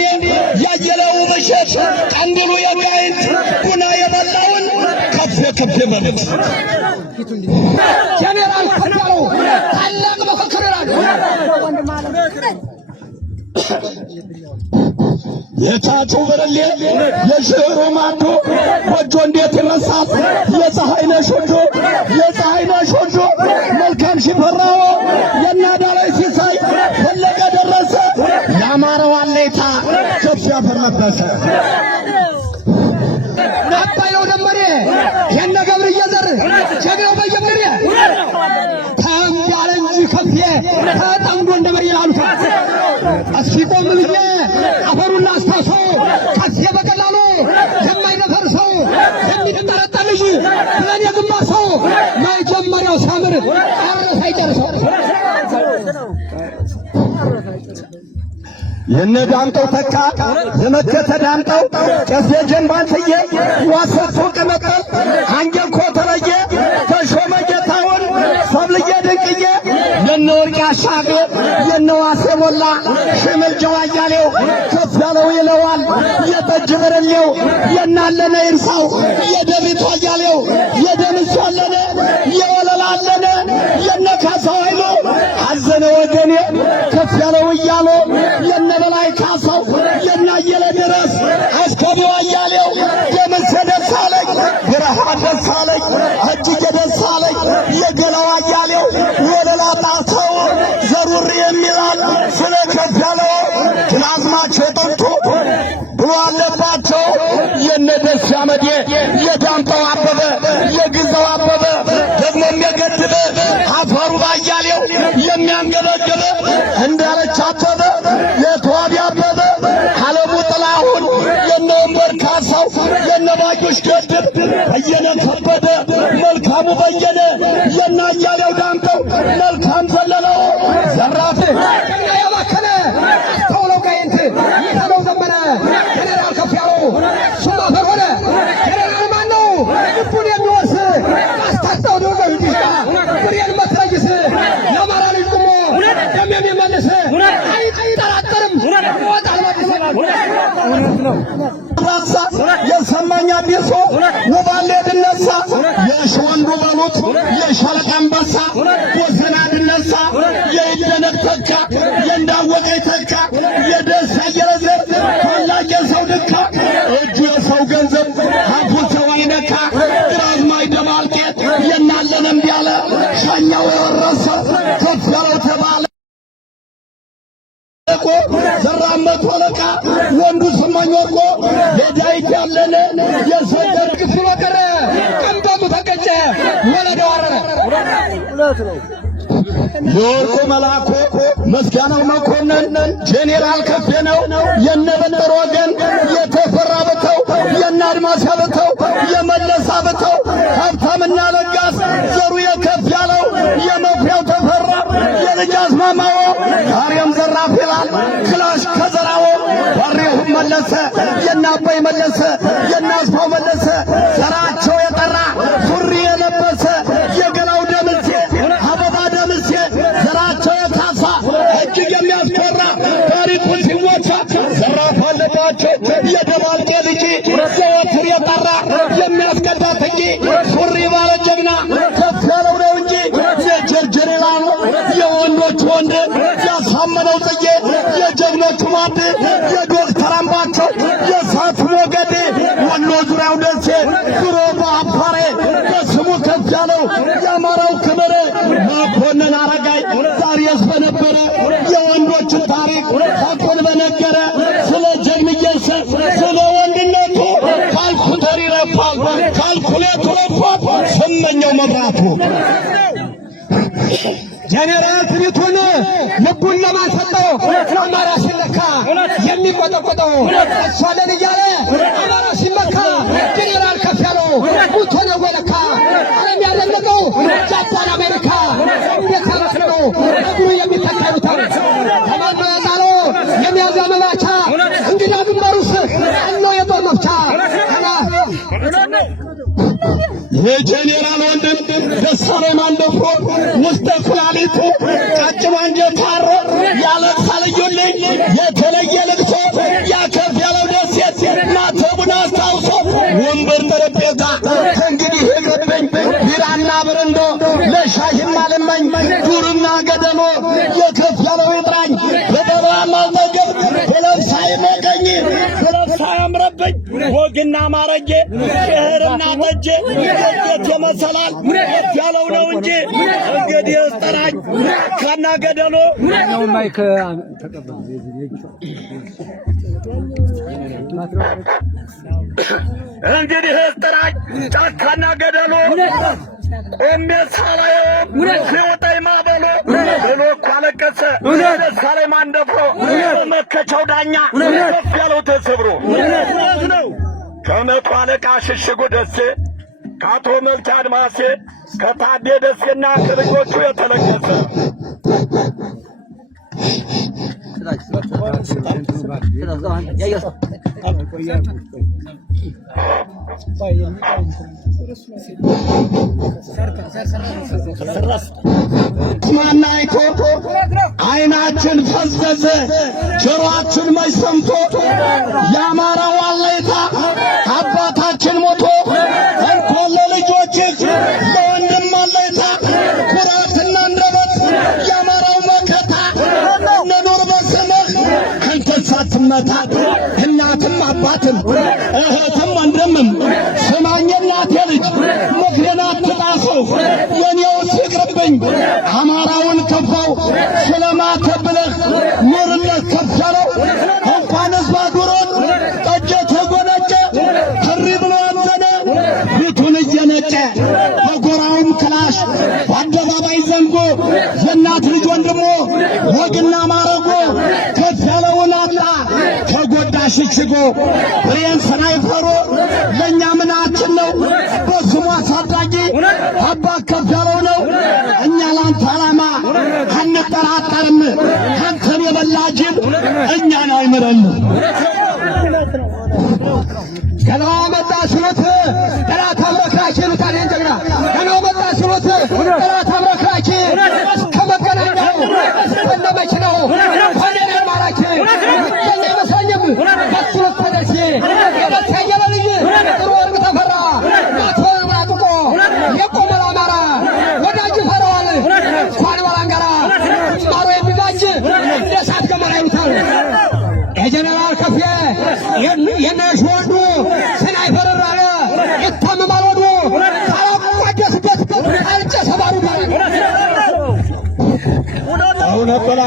ያየለው በሸት ቀንድሉ የጋይንት ጉና የበላውን ከፍ ከፍ ማለት ጀነራል ከፋለው ታላቅ መፈክር የቻቹ ብርሌ የሽሩ ማዶ ጎጆ እንዴት ይነሳል የፀሐይነሽ ወዶ የፀሐይነሽ ወዶ መልካም ሽፈራው የናዳላይ ሲሳይ ፈለቀ ደረሰ ያማረው አለይታ ከፍ ያፈረበሰ አባይው ደመሬ የነ ገብርዬ ዘር ጀግናው በየምድሬ ታምያለ እንጂ ከፍዬ ተጠምዶ እንደበሬ ይላሉት አስቆም ብዬ አፈሩን አስታሶ ከፍ በቀላሉ የማይደፈር ሰው የሚጠረጠር ልጅ ለኔ ግንባር ሰው መጀመሪያው ሳምር አረሳ ይጨርሰው የነ ዳምጠው ተካ የመከተ ዳምጠው ቀሴ ጀንባንትዬ ዋሰቶ ቀመጠል አንጀል ኮተረየ ተሾመ ጌታውን ሰብልዬ ድንቅዬ የነ ወርቅ አሻገር የነ ዋሴ ሞላ ሽምል ጀዋያሌው ከፍ ያለው ይለዋል የጠጅ ብርሌው የናለነ ይርሳው የደቢቱ አያሌው የደምስ ያለነ የወለላለነ የነ ካሳው ኃይሉ አዘነ ወገኔ ከፍ ያለው እያሉ የነ በላይ ካሳው የናየለ ድረስ አስኮቢው አያሌው ደምስ ደሳለኝ ብርሃን ደሳለኝ እጅጌ ደሳለኝ የገላው አያሌው ወለላ ጣሰው ዘሩር የሚላል ስለ ከፍ ያለው ትላዝማቸው ጠምቶ ብሎ አለባቸው የነ ደስ ያመዴ የዳምጠው አበበ የግዛው አበበ ደግሞ የሚገድበ አፈሩ ባያሌው የሚያንገበገበ እንዳለች አበበ የተዋቢ አበበ አለሙ ጥላሁን የነ ወንበር ካሳው የነ ባዩሽ ገድብ በየነ ከበደ መልካሙ በየነ የነ አያሌው ዳምጠው መልካም ዘለለው ዘራፍ ያባከነ አስተውለው ጋይንት ይተለው ዘመነ ጀነራል ከፍ ያለው ሱማፈር ሆነ ጀነራል ማን ነው ልቡን የሚወርስ አስታጣው ነው እንዲታ ብሬን መትረይስ የአማራ ልጅ ቁሞ ደም የሚመልስ አይጠራጠርም ወጣል ራሳ የሰማኛ ቢሶ ውባሌ ድነሳ የሽወንዱ በሉት የሻለቃ አንበሳ ወሰና ድነሳ የይደነቅ ተካ የእንዳወቀ ተካ የደስ አየለዘር ታላቅ የሰው ድካ እጁ የሰው ገንዘብ አፉ ሰው አይነካ ግራዝማይ ደባልቄት የናለንም ያለ ሻኛው የወረሰ ከፍ ያለው ተባለ ዘራመት ወለቃ ወንዱ ስማኝ ወርቆ የዳዊት ያለነ የሰገር ክፍሉ በቀረ ቀንበቱ ተቀጨ ወለደው አረረ የወርቁ መልአኩ መስጋናው መኮንን ጄኔራል ከፍ ነው የነበጠር ወገን የተፈራ በተው የናድማስ ያበተው የመለሳ በተው ሀብታምና ለጋስ ዘሩ የከፍ ያለው የመኩሪያው ተፈራ የልጅ አስማማው ዛሬም ዘራፍ ይላል ክላሽ ከዘራው ባሬሁም መለሰ የናባይ መለሰ የናስፋው መለሰ ዘራቸው የጠራ ሱሪ የለበሰ የገላው ደምሴ አበባ ደምሴ ዘራቸው ዘማቻ ዘራፍ አለባቸው የደባልቄ ልጅ ዘወትር የጠራ የሚያስቀዳት እንጂ ሱሪ ባለ ጀግና ከፍ ያለው ነው እንጂ የጀርጀሬላ የወንዶች ወንድ ያሳመነው ጽጌ የጀግኖቹ ማድ የዶክተር አምባቸው የእሳት ሞገድ ወሎ ዙሪያው ደሴ ድሮ በአፋሬ በስሙ ከፍ ያለው የአማራው ክብር መኮንን አረጋይ ዛሬስ በነበረ የወንዶችን ታሪክ ሐቁን በነገረ ስለ ጀግንየስ ስለ ወንድነቱ ካልኩተር ይረፋል ካልኩሌቱ ረፋል ስመኘው መብራቱ ጀነራል ትሪቱን ልቡን ለማሰጠው አማራ ሲለካ የሚቆጠቆጠው እሷለን እያለ አማራ ሲመካ ጀነራል ከፍ ያለው ሙቶ ነው ወለካ ዓለም ያደለቀው ጃፓን አሜሪካ እንደታረፍ ነው እግሩ የሚተከሉታል ተማዶ ያዛለው የሚያዚያ መባቻ እንግዳ ግንበሩስ አለው የጦር መፍቻ የጀኔራል ወንድም ደሳለኝ ማንደፍሮ ውስተ ኩላሊቱ ጫጭም አንጀት ታሮ ያለቅሳል እዩልኝ የተለየ ልብሶ ያከፍ ያለው ደሴት ማተቡን አስታውሶ ወንበር ጠረጴዛ ከእንግዲህ ይቅርብኝ ቢራና ብርንዶ ለሻሂም አልመኝ ዱርና ገደሎ የከፍ ያለው ይጥራኝ በጠባማው ጠገብ ብለብሳ ይሞቀኝ ብለብሳ ያምረብኝ ወግና ማረጌ ሽህርና ጠጄ የት የመሰላል ከፍ ያለው ነው እንጂ እንግዲህ እስጠራኝ ካና ገደሎ ማይክ ተቀበል እንግዲህ እስጠራኝ ጫካና ገደሎ ቆሜ ሳላየው ሲወጣኝ ማበሎ ብሎ እኮ አለቀሰ ደሳለኝ ማንደፍሮ በመከቻው ዳኛ ከፍ ያለው ተሰብሮ ነው ከመቶ አለቃ ሽሽጉ ደሴ ከአቶ መልቻ አድማሴ ከታዴ ደሴና ከልጆቹ የተለገሰ ማናይቶ አይናችን ፈዘዘ ጆሮአችን መች ሰምቶ የአማራው አለይታ አባታችን ሞቶ እንኳን ለልጆችህ ለወንድም አለይታ ኩራትና አንደበት የአማራው መከታ እነኖር በስምህ አንተን ሳትመታ እናትም አባትም እህትም ወንድምም ስማኝ እናቴ ልጅ ምክሬን አትጣሰው የኔውስ ይቅርብኝ አማራውን ከፋው ስለማተብ ብለህ ኑርነት ከፍ ያለው እንኳንስ ባዱሮን ጠጀ ተጎነጨ ትሪ ብሎ አዘነ ፊቱን እየነጨ በጎራውም ክላሽ በአደባባይ ዘንጎ የእናት ልጅ ወንድሞ ወግና ማረጎ ከፍ ያለውን አጣ ከጎዳ ሽሽጎ ብሬን ስናይፈሮ ለእኛ ምናችን ነው በስሙ አሳዳጊ አባ ከፍ ያለው ነው እኛ ላንተ ዓላማ አንጠራጠርም አንተን የበላ ጅብ እኛን አይምረንም ገናው መጣ ሲሉት ጠላት አምረክራች ይሉታል ጀግና ገናው መጣ ሲሉት ጠላት አምረክራች እስከ መገናኛው እስከነ መኪናው ሆነን ማራኪ ከኔ መሳኝም ከስሉት ተደሴ የበታየለ ልጅ ጥሩ ወርቅ ተፈራ ማቶን ማጥቆ የቆመላ አማራ ወዳጅ ፈረዋል እንኳን ባላንጋራ ማሮ የሚባጅ እንደ እሳት ገመራ ይሉታል የጀነራል ከፍ የነሽ ወንዱ ስናይፐር አለ ይታመማል ወዱ ካላቋደስበት አልጨሰ ባሩ ነበር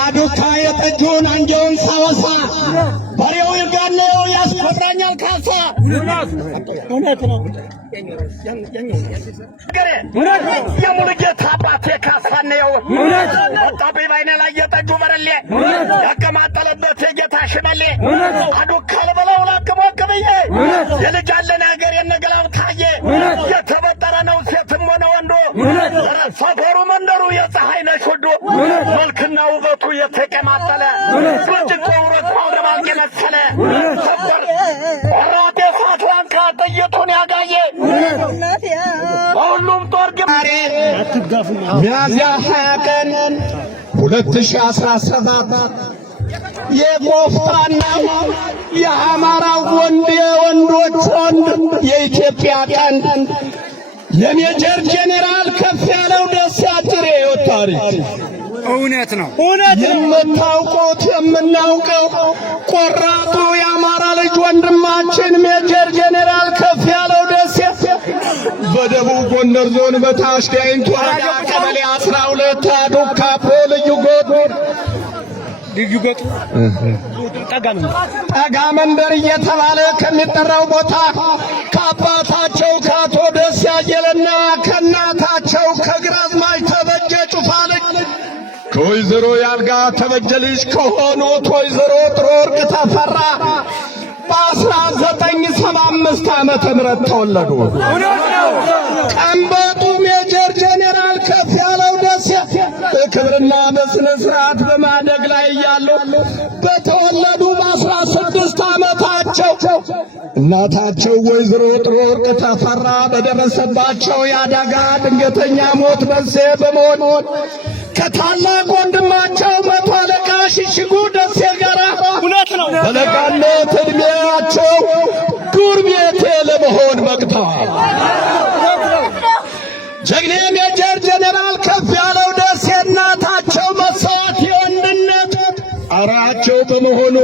አዱካ የጠጁን አንጀውን ሳወሳ በሬው ይጋነው ያስፈራኛል ካሳ እውነት ነው የሙሉጌታ አባቴ ካሳነው ወጣብኝ ባይኔ ላይ የጠጁ በረሌ ያቀማጠለበት የጌታ ሽመሌ አዱካ ልበለው ላቅሞቅብዬ የልጅ አለን ሀገር የነገላው ታየ የተበጠረ ነው ሴትም ሆነ ወንዶ ሰፈሩ መንደሩ የፀሐይ ነሽ ወዶ መልክና ውበቱ የተቀማጠለ ብርጭቆ ውረት ማውደባልቅ መሰለ ሰበር ወራቴ ሳትዋንካ ጥይቱን ያጋየ በሁሉም ጦር ግማሬ ሚያዝያ 20 ቀን 2017 የቆፍጣናው የአማራው ወንድ የወንዶች ወንድ የኢትዮጵያ ቀን የሜጀር ጄኔራል ከፍ ያለው ደሴ አጭር የሕይወት ታሪክ እውነት ነው። የምታውቁት የምናውቀው ቆራጡ የአማራ ልጅ ወንድማችን ሜጀር ጄኔራል ከፍ ያለው ደሴ በደቡብ ጎንደር ዞን በታች ጋይንት ወረዳ ቀበሌ 12 አዱካፖ ልዩ ጎጥ ጠጋ መንደር እየተባለ ከሚጠራው ቦታ ከአባታቸው ከአቶ ደሴ አየለና ከእናታቸው ከግራዝማች ተበጀ ጩፋ ልጅ ከወይዘሮ ያልጋ ተበጀ ልጅ ከሆኑት ወይዘሮ ጥሩ ወርቅ ተፈራ በ1975 ዓመተ ምህረት ተወለዱ። ቀንበጡ ሜጀር ጄኔራል ከፍ ያለው ደሴ በክብርና በስነ ስርዓት በማደግ ላይ እያሉ በተወለዱ በ16 ዓመታቸው እናታቸው ወይዘሮ ጥሩ ወርቅ ተፈራ በደረሰባቸው የአደጋ ድንገተኛ ሞት መንስኤ በመሆን ከታላቅ ወንድማቸው መቶ አለቃ ሽሽጉ ደሴ ጋር በለጋነት ዕድሜያቸው ዱር ቤቴ ለመሆን በቅተዋል። ጀግኔ ሜጀር ጄኔራል ከፍ ያለው ደሴ እናታቸው መስዋዕት የወንድነት አርአያቸው በመሆኑ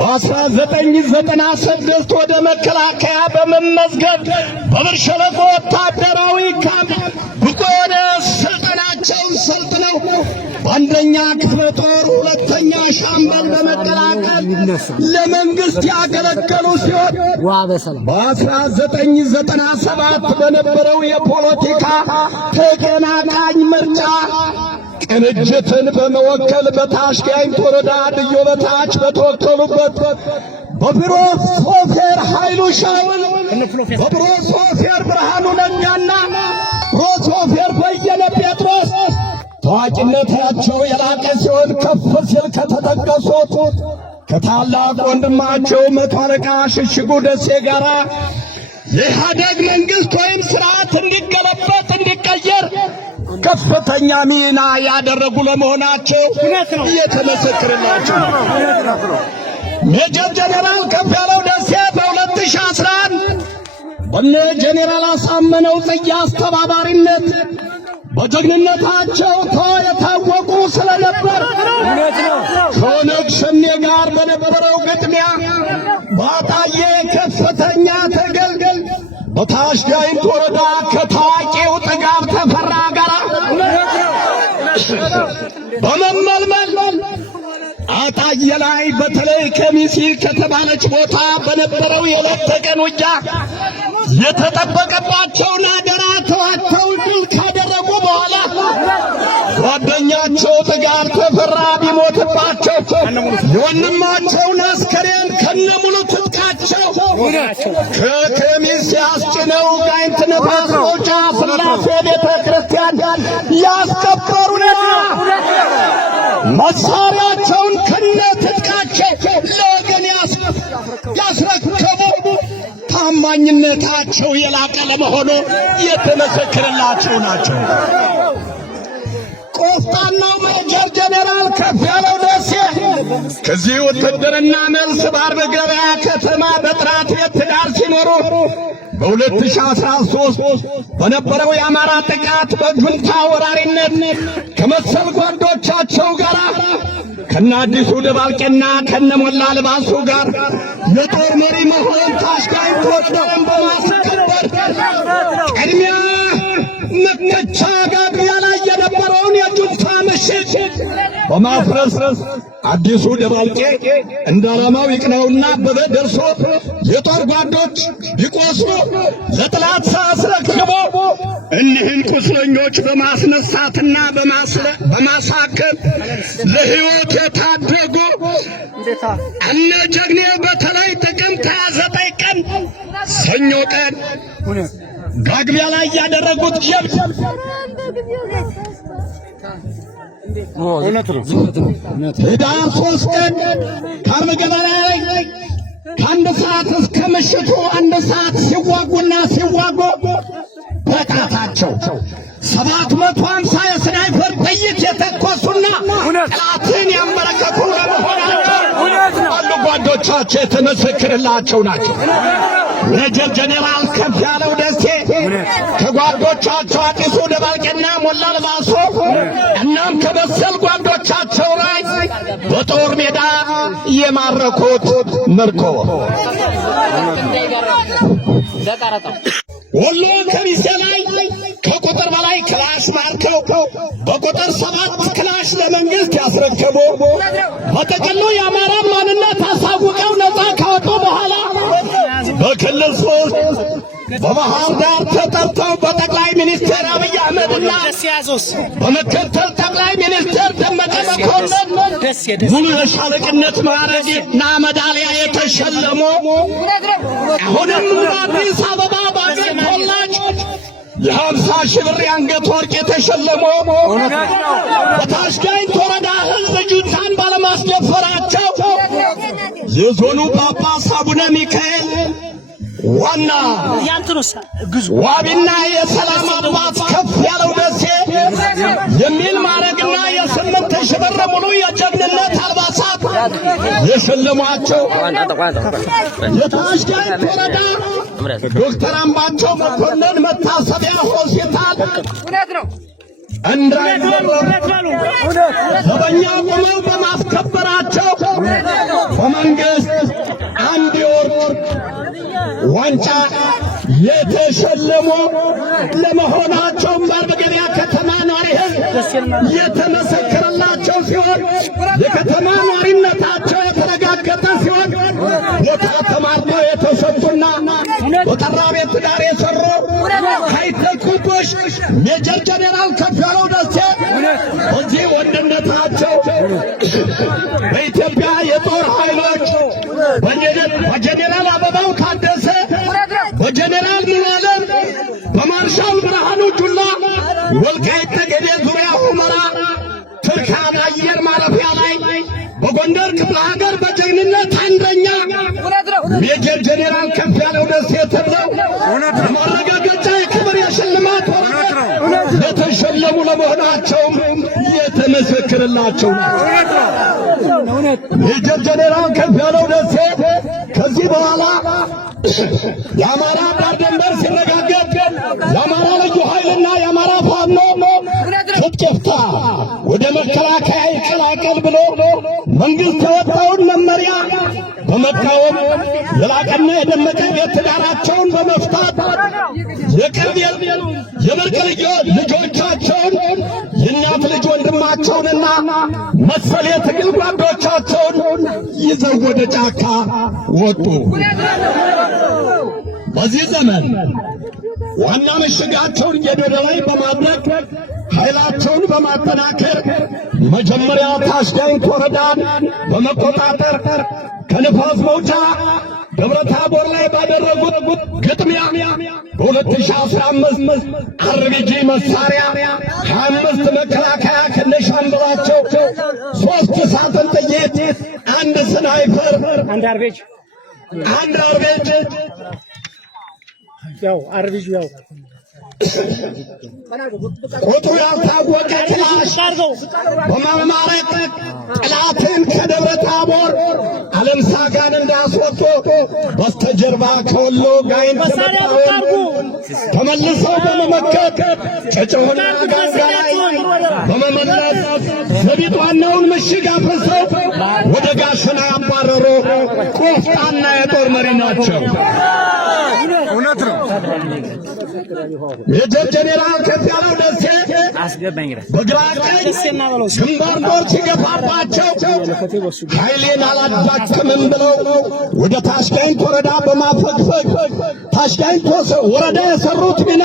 በ1996 ወደ መከላከያ በመመዝገብ በብር ሸለቆ ወታደራዊ ካምፕ ብቁ የሆነ ስልጠናቸውን ሰልጥነው በአንደኛ ክፍለ ጦር ሁለተኛ ሻምበል በመቀላቀል ለመንግስት ያገለገሉ ሲሆን በ1997 በነበረው የፖለቲካ ተቀናቃኝ ምርጫ ቅንጅትን በመወከል በታች ጋይንት ወረዳ ልዩ በታች በተወከሉበት በቢሮ ሶፌር ኃይሉ ሻውል በቢሮ ሶፌር ብርሃኑ ነጋና ሶፌር በየነ ጴጥሮስ ታዋቂነታቸው የላቀ ሲሆን ከፍ ሲል ከተጠቀሱት ከታላቅ ወንድማቸው መቶ አለቃ ሽሽጉ ደሴ ጋራ የኢህአዴግ መንግስት ወይም ስርዓት እንዲገለበጥ እንዲቀየር ከፍተኛ ሚና ያደረጉ ለመሆናቸው እየተመሰከረላቸው ሜጀር ጄኔራል ከፍ ያለው ደሴ በ2011 በነ ጄኔራል አሳምነው ጽጌ አስተባባሪነት በጀግንነታቸው የታወቁ ስለነበር ከኦነግ ሸኔ ጋር በነበረው ግጥሚያ ባጣዬ ከፍተኛ ተገልገል በታች ጋይንት ወረዳ ከታዋቂው ጥጋብ ተፈራ ጋር በመመልመል አጣዬ ላይ በተለይ ከሚሲ ከተባለች ቦታ በነበረው የዕለት ተቀን ውጊያ የተጠበቀባቸውን አደራ ተዋተው ድል ካደረጉ በኋላ ጓደኛቸው ጥጋብ ተፈራ ቢሞትባቸው የወንድማቸውን አስከሬን ከነሙሉ ትጥቃቸው ከከሚሴ አስጭነው ጋይንት ነፋስ መውጫ ስላሴ ቤተ ክርስቲያን ያስከበሩና መሳሪያቸውን ከነ ትጥቃቸው ለወገን ያስረከቡ ታማኝነታቸው የላቀ ለመሆኑ የተመሰከረላቸው ናቸው። ቆፍጣናው ሜጀር ጄኔራል ከፍ ያለው ደሴ ከዚህ ውትድርና መልስ በአርብ ገበያ ከተማ በጥራት ቤት ትዳር ሲኖሩ በ2013 በነበረው የአማራ ጥቃት በጁንታ ወራሪነት ከመሰል ጓዶቻቸው ጋር ከነ አዲሱ ደባልቄና ከነ ሞላ ልባሱ ጋር የጦር መሪ መሆን ታች ጋይንት ወረዳን በማስከበር ቅድሚያ መከቻ ጋግሪያ ላይ የነበረውን የጁንታ ምሽግ በማፍረስ አዲሱ ደባልቄ እንደ ዓላማው ይቅናውና አበበ ደርሶ የጦር ጓዶች ቢቆስሉ ለጠላት ሳስረክቦ እኒህን ቁስለኞች በማስነሳትና በማሳከም ለሕይወት የታደጉ እነ ጀግኔ በተለይ ጥቅምት 29 ቀን ሰኞ ቀን ጋግቢያ ላይ ያደረጉት ጀብድ ህዳር 3 ቀን ከአርብ ገበያ ላይ ከአንድ ሰዓት እስከ ምሽቱ 1 ሰዓት ሲዋጉና ሲዋጉ በጣታቸው 750 የስናይፐር ጥይት የተኮሱና አባታቸው የተመሰከረላቸው ናቸው። ሜጀር ጄኔራል ከፍያለው ደሴ ከጓዶቻቸው አዲሱ ደባልቄና ሞላ ልባሶ እናም ከመሰል ጓዶቻቸው ላይ በጦር ሜዳ የማረኩት ምርኮ ወሎ ከሚሴ ላይ ከቁጥር በላይ ክላሽ ማርከው በቁጥር 7 ክላሽ ለመንግስት ያስረከቡ በጥቅሉ የአማራ ማንነት አሳውቀው ነፃ ካወጡ በኋላ በክልል 3 በባህር ዳር ተጠርተው በጠቅላይ ሚኒስትር አብይ አህመድና በመከተል ጠቅላይ ሚኒስትር ደመቀ መኮንን ሙሉ የሻለቅነት ማዕረግና ሜዳሊያ የተሸለሙ አሁንም አዲስ አበባ ባገር ኮላጅ የ50 ሺህ ብር የአንገት ወርቅ የተሸለሙ በታሽጋይንት ወረዳ ህዝብ ጁንታን ባለማስደፈራቸው የዞኑ ጳጳስ አቡነ ሚካኤል ዋና ዋቢና የሰላም አባት ከፍያለው ደሴ የሚል ማዕረግና የ8,000 ብር ሙሉ የጀግንነት አልባሳት የሸለሟቸው የታሽጋይንት ወረዳ ዶክተር አምባቸው መኮንን መታሰቢያ ሆስፒታል ዘበኛ ቆመው በማስከበራቸው በመንግስት አንድ የወርቅ ዋንጫ የተሸለሙ ለመሆናቸው በገበያ ከተማ ኗሪ ህዝብ የተመሰከረላቸው ሲሆን የከተማ ኗሪነታቸው የተረጋገጠ ሲሆን ቦታ ተማርተው የተሰጡና በጠራ ቤት ዳር የሰሩ ሳይተኩቦሽ ሜጀር ጄኔራል ከፍያለው ደሴ በዚህ ወንድነታቸው በኢትዮጵያ የጦር ኃይሎች በጄኔራል አበባው ታደሰ በጄኔራል ሙሉዓለም በማርሻል ብርሃኑ ጁላ ወልቃይት ጠገዴ ዙሪያ ሁመራ ትርካን አየር ማረፊያ ላይ በጎንደር ክፍለ ሀገር በጀግንነት አንደኛ ሜጀር ጄኔራል ከፍያለው ደሴ ተብለው ለማረጋገጫ የክብር የሽልማት የተሸለሙ ለመሆናቸውም የተመሰከረላቸው ሜጀር ጄኔራል ከፍያለው ደሴ ከዚህ በኋላ የአማራ ዳር ድንበር ሲረጋገጥ የአማራ ልዩ ኃይልና የአማራ ፋኖ ትጥቅ ይፍታ ወደ መከላከያ ይቀላቀል ብሎ መንግስት ያወጣውን መመሪያ በመቃወም የላቀና የደመቀ ቤት ትዳራቸውን በመፍታት የቅርብ የብርቅ ልጆቻቸውን የእናት ልጅ ወንድማቸውንና መሰል የትግል ጓዶቻቸውን ይዘው ወደ ጫካ ወጡ። በዚህ ዘመን ዋና ምሽጋቸውን ጌዶዶ ላይ በማድረግ ኃይላቸውን በማጠናከር መጀመሪያ ታሽጋይንት ወረዳን በመቆጣጠር ከንፋስ መውጫ ደብረ ታቦር ላይ ባደረጉት ግጥሚያ በ2015 አርቢጂ መሳሪያ 25 መከላከያ ከነሻምበላቸው 3 ሳጥን ጥይት፣ 1 ስናይፐር፣ አንድ አርቤጅ ያው አርቢጂ ያው ቁጥሩ ያልታወቀ ክላሽ በመማረክ ጠላትን ከደብረ ታቦር ዓለም ሳጋን እንዳስወጡ በስተጀርባ ከወሎ ጋይንት መጣውን ተመልሰው በመመከት ጨጨሆና ጋንጋ ላይ በመመለስ ዘቢጥ ዋናውን ምሽግ አፍርሰው ወደ ጋሸና ያባረሩ ቆፍጣና የጦር መሪ ናቸው። እውነት ነው። ሜጀር ጄኔራል ከፍያለው ደሴ በግራ ቀኝ ግንባር ጦር ሲገፋባቸው ኃይሌን አላዳክምም ብለው ወደ ታሽጋይንት ወረዳ በማፈግፈግ ታሽጋይንት ወረዳ የሰሩት ሚና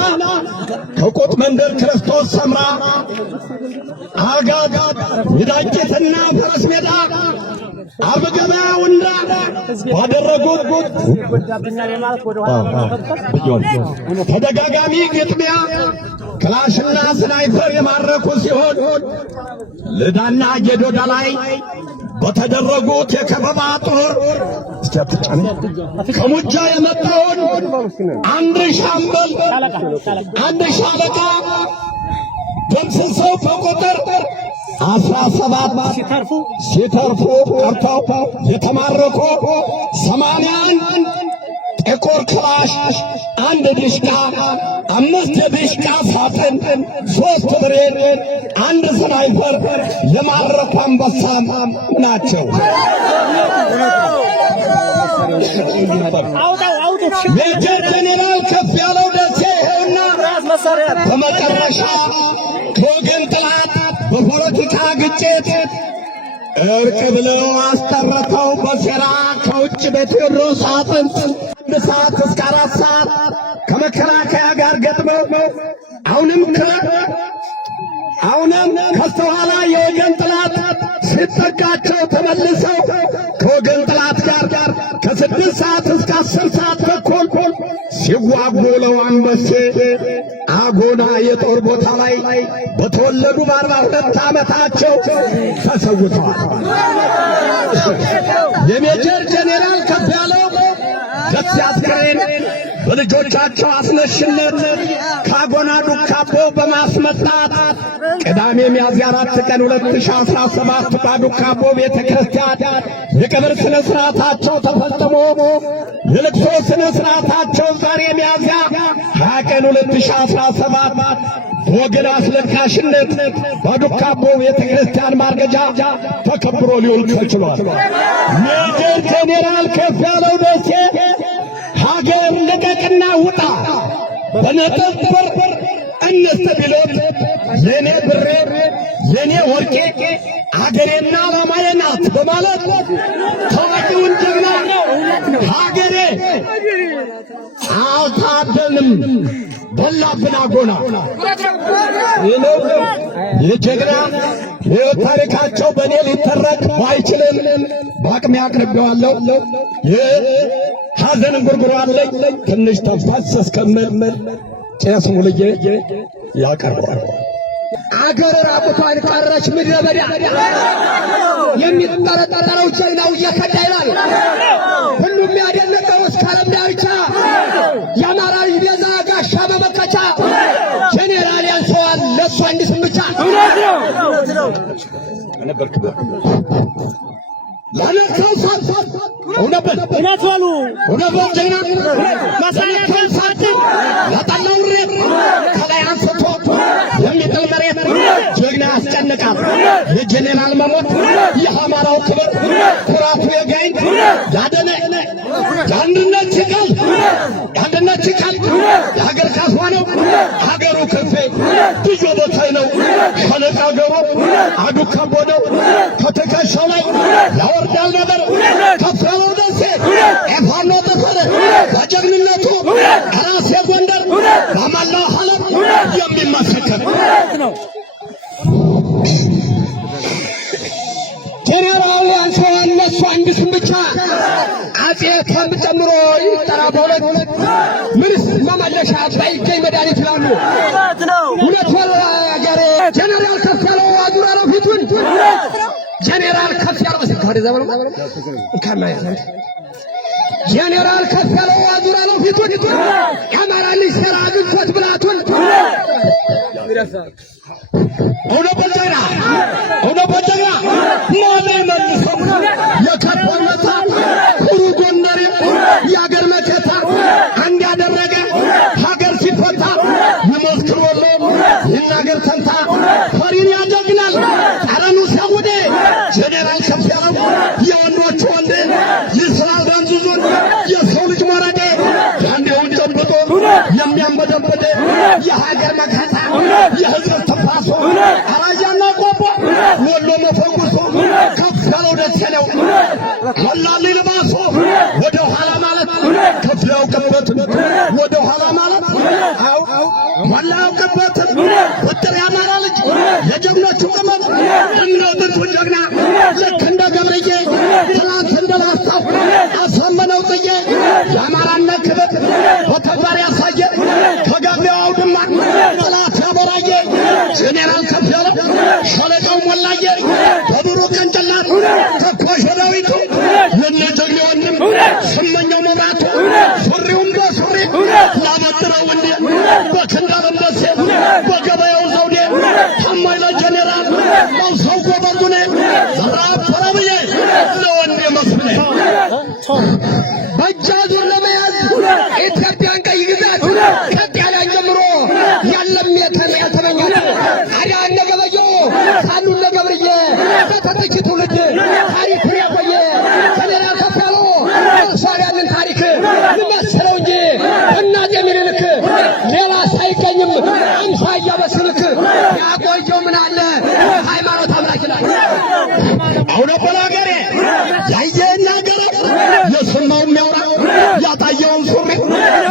ከቆጥ መንደር ክርስቶስ ሰምራ አጋጋ ሚዳቂትና ፈረስ ሜዳ አርብ ገበያ ወንዳ ባደረጉት ተደጋጋሚ ግጥሚያ ክላሽና ስናይፐር የማረኩ ሲሆን ልዳና ጌዶዳ ላይ በተደረጉት የከበባ ጦር ከሙጃ የመጣውን አንድ ሻምበል አንድ ሻለቃ ደምስሰው በቁጥር 17 ሲተርፉ ቀርተው የተማረኩ 81 ጥቁር ክላሽ 1 ዲሽቃ 5 የዲሽቃ ሳጥን 3 ብሬን 1 ስናይፐር የማረኩ አንበሳ ናቸው። ሜጀር ጄኔራል ከፍያለው ደሴ ይኸውና በመጨረሻ ከወገን ጠላት በፖለቲካ ግጭት እርቅ ብለው አስጠርተው በሴራ ከውጭ በቴዎድሮስ አጥንት 1 ሰዓት እስከ 4 ሰዓት ከመከላከያ ጋር ገጥመው አሁንም ከስተኋላ የወገን ጠላት ሲጠቃቸው ተመልሰው ከወገን ጠላት ጋር ከ6 ሰዓት እስከ 10 ሰዓት ተኩል ሲዋጉለው አንበሴ አጎና የጦር ቦታ ላይ በተወለዱ በ42 ዓመታቸው ተሰውተዋል። የሜጀር ጄኔራል ከፍያለው ደሴ አስከሬን በልጆቻቸው አስነሽነት ካጎና ዱካቦ በማስመጣት ቅዳሜ ሚያዝያ 4 ቀን 2017 በዱካቦ ቤተ ክርስቲያን የቀብር ስነ ስርዓታቸው ተፈጽሞ የልቅሶ ስነ ስርዓታቸው ዛሬ ሚያዝያ 20 ቀን 2017 ወገን አስለቃሽነት በዱካቦ ቤተ ክርስቲያን ማርገጃ ተከብሮ ሊውል ተችሏል። ሜጀር ጄኔራል ከፍያለው ደሴ ሀገር ልቀቅና ውጣ በነጥብ ብር እነስተ ቢሎት የኔ ብሬ የኔ ወርቄ ሀገሬና ዓላማዬ ናት በማለት ታዋቂውን ጀግና ሀገሬ አልታደልንም በላብን አጎና የጀግና ሕይወት ታሪካቸው በእኔ ሊተረክ ባይችልም በአቅሜ አቅርቤዋለሁ። ሐዘን እንጉርጉሮ አለኝ ትንሽ ተንፈስ እስከምል ቄስ ሙልዬ ያቀርባል። አገር ራቁቷን ቀረች ምድረ በዳ የሚጠረጠረው ጀግናው እየከዳ ይላል። ሁሉም ያደነቀው እስከ ዓለም ዳርቻ የአማራ ልጅ ቤዛ ጋሻ በመከቻ ጄኔራል ያንሰዋል ለእሱ አንድ ስም ብቻ ያነሳው ሳት እውነበት ጀግና መሳሪያውን ሳት ያጣለው ሬት ከላይ አንስቶ የሚጥል መሬት ጀግና ያስጨንቃል። የጄኔራል መሞት የአማራው ክብር ኩራቱ የጋይንት ያደነ የአንድነት ችቃል የሀገር ካስዋ ነው ሀገሩ ክንፌ ብዙ ቦታይ ነው ሸለቃ ገሮ አዱካቦ ነው ከትከሻው ላይ ያወርዳል ነበር ከፍያለው ደሴ ኤፋኖ ተፈረ በጀግንነቱ ራስ የጎንደር በመላው ዓለም የሚመሰከር ጄኔራል ያንሰዋል ለእሱ አንድ ስም ብቻ አፄ ከም ጨምሮ ይጠራ በሁለት ምንስ መመለሻ ባይገኝ መድኃኒት ይላሉ። እውነት ወላ አገሬ ጄኔራል ከፍያለው አዙራለው ፊቱን ጄኔራል ከፍያለው ሲካደ ዘመኑ ጄኔራል ከፍያለው አዙራለው ፊቱን የአማራ ልጅ ሴራ አግኝቶት ብላቱን እውነት በጀግና ማለ መልሰው የከበመታ ሁሩ ጎንደሬ የአገር መከታ አንድ ያደረገ ሀገር ሲፈታ ይመስክር ወሎ ይናገር ተንታ ፈሪን ያጀግናል ጠረኑ ሰውዴ ጄኔራል ከፍያለው የወንዶቹ ወንዴ ይስራል በንዙዙን የሰው ልጅ መረዴ ያንዴውን ጨብጦ የሚያንበደበደ የሀገር መከታ የህዝብ ተፋሶ አራያና ቆቦ ወሎ መፈጉሶ ከፍያለው ደሴ ነው ወላሊ ልባሶ ወደ ኋላ ማለት ከፍያው ያውቅበት ወደ ኋላ ማለት ወላ ያውቅበት ውጥር የአማራ ልጅ የጀግኖቹ ቅመም እምነቱ ጀግና ልክ እንደ ገብርዬ ትናንት እንደላስታው አሳመነው ጥዬ የአማራነት ክብር በተግባር ያሳየ ከገበያው አውድማ ጠላት ያበራየ ጄኔራል ከፍያለው ሸለቃው ሞላየ በብሩ ቅንጭላት ተኳሽ ዳዊቱ የነ ጀግና ወንድም ስመኛው መብራቱ ሱሪውም በሱሪ ላበጥረው እንዴ በክንዳ ለምደሴ በገበያው ዘውዴ ታማኝ ለጄኔራል ማውሰው ጎበዙን ዘራፍ ተረብዬ ለወንድ መስፍኔ በእጅ አዙር ለመያዝ ኢትዮጵያን ቀይ ግዛት ከጣሊያን ጀምሮ ያለም ያልተመኛት አዲያ እነ ገበየሁ ሳሉ እነ ገብርዬ በተተኪ ትውልድ ታሪክን ያቆየ ጀነራል ከፍያለው ያንን ታሪክ ልመስለው እንጂ እናቴ ምኒልክ ሌላ ሳይገኝም አምሳያ በስልክ ያቆየው ምን አለ ሃይማኖት አምላክ ላይ አሁን በላገሬ ያየና ገረ የሰማው የሚያወራ ያጣየውን ሱሪ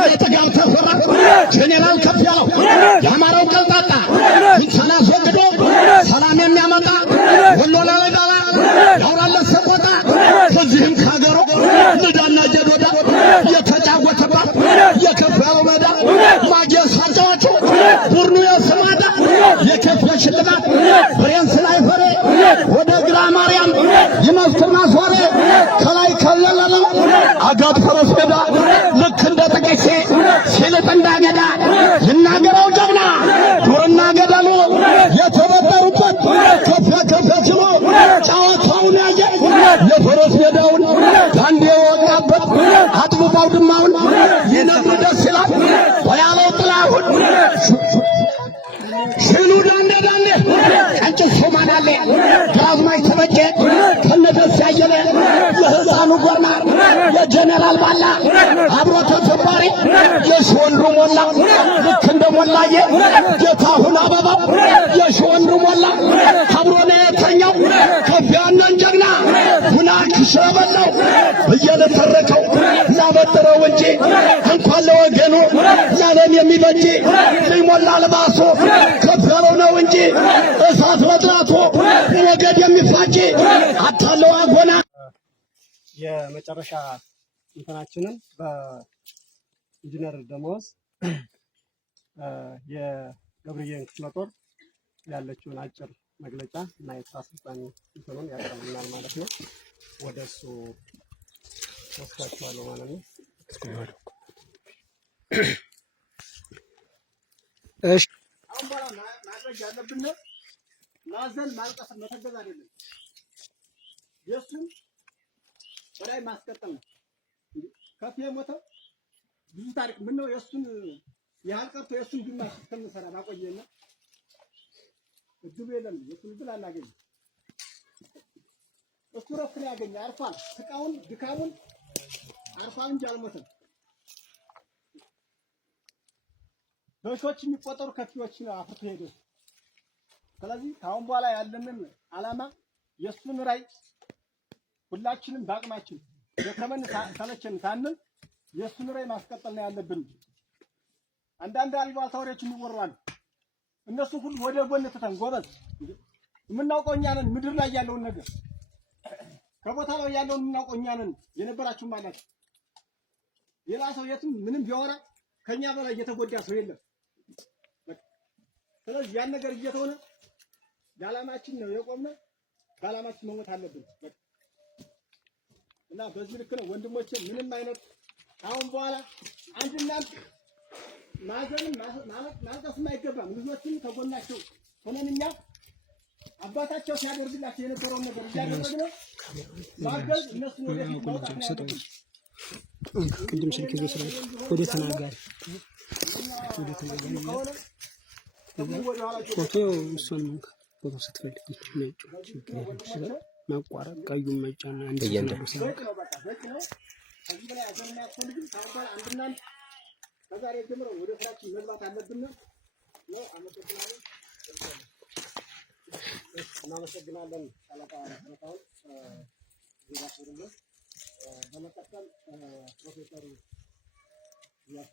የጥጋብ ተፈራ ጀነራል ከፍያለው የአማራው ቀልጣጣ እንሰና አስወግዶ ሰላም የሚያመጣ ወሎ ላላጋላ ያውራለት ሰቆጣ ከዚህም ከሀገሩ ልዳና ጀዶዳ የተጫወተባት የከፍያለው ሜዳ ማጌስ አጫዋቹ ቡርኑ የስማዳ የከፍያ ሽልማት ፍሬንስ ላይ ፈሬ ወደ ግራ ማርያም ይመስል ማስዋሬ ከላይ ከለለለው አጋድ ፈረስ ሜዳ ልክ እንደ ጥቂሴ ሲልጥ እንዳገዳ ይናገረው ጀግና ዱርና ገደሉ የተበጠሩበት ከፍያ ችሎ ጨዋታውን ያየ የፈረስ ሜዳውን አንዴ የወጣበት አጥቡ ባውድማውን ይነግሩ ደስ ይላል በያለው ጥላሁን ሽሉ ዳንዴ ቀንጭሶ ማናሌ ግራዝማች ተበጀ ከነደስ ያየለ የህፃኑ ጎርና የጀነራል ባላ አብሮ ተሰባሪ የሽወንዱ ሞላ ልክ እንደ ሞላዬ ጌታሁን አበባ የሽወንዱ ሞላ አብሮ ነው የተኛው ከፍያነን ጀግና ሁና ክሸበለው እየለተረከው ላበጥረው እንጂ እንኳን ለወገኑ ያለን የሚበጅ ሊሞላ ልባሶ ከፍያለው ነው እንጂ እሳት በጥራቶ ወገድ የሚፋጅ አታለው አጎና የመጨረሻ እንትናችንን በኢንጂነር ደመወዝ የገብርዬን ክፍለ ጦር ያለችውን አጭር መግለጫ እና የስራ አስፈጻሚ እንትኑን ያቀርብልናል ማለት ነው። ወደ እሱ ወስዳችኋለሁ ማለት ነው። እሺ አሁን በኋላ ማድረግ ያለብን ማዘን ማልቀስ መተገዝ አይደለም። የእሱን በላይ ማስቀጠል ነው። ከፍ የሞተው ብዙ ታሪክ ምን ነው የእሱን ያህል ቀርቶ የእሱን ግማሽ እስከምንሰራ ማቆየና እድሉ የለም። የእሱን እድል አናገኝም። እሱ ረፍት ላይ ያገኘ አርፏል። ስቃውን ድካሙን አርፏል እንጂ አልሞተም። በሺዎች የሚቆጠሩ ከፊዎችን አፍርቶ ሄደ። ስለዚህ ከአሁን በኋላ ያለንን ዓላማ የእሱን ራዕይ ሁላችንም በአቅማችን ደከመን ሰለቸን ሳንል የእሱን ራዕይ ማስቀጠል ነው ያለብን። አንዳንድ አሉባልታ ወሬዎች የሚወራሉ። እነሱ ሁሉ ወደ ጎን ትተን ጎበዝ የምናውቀው እኛ ነን። ምድር ላይ ያለውን ነገር ከቦታ ላይ ያለውን የምናውቀው እኛ ነን። የነበራችሁ ማለት ሌላ ሰው የትም ምንም ቢያወራ ከኛ በላይ የተጎዳ ሰው የለም። ስለዚህ ያን ነገር እየተሆነ ለዓላማችን ነው የቆምነው። በዓላማችን መሞት አለብን እና በዚህ ልክ ነው ወንድሞቼ። ምንም አይነት አሁን በኋላ አንድና ማዘንም ማልቀስም አይገባም። ልጆችን ከጎናቸው ሆነን እኛ አባታቸው ሲያደርግላቸው የነበረውን ነገር እያደረግን ማገዝ እነሱን ወደፊት ማውጣት ነው ያለብን። ቅድም ስልክ ይዘው ስለ ወደ ተናጋሪ ፎቶ እሱን ፎቶ ስትፈልግ ነጭ ማቋረጥ ቀዩን መጫን አንድ ነው ሲያውቅ ከዛሬ ጀምሮ ወደ ስራችን መግባት አለብን ነው። እናመሰግናለን። አለቃውን በመቀጠል ፕሮፌሰር ያሱ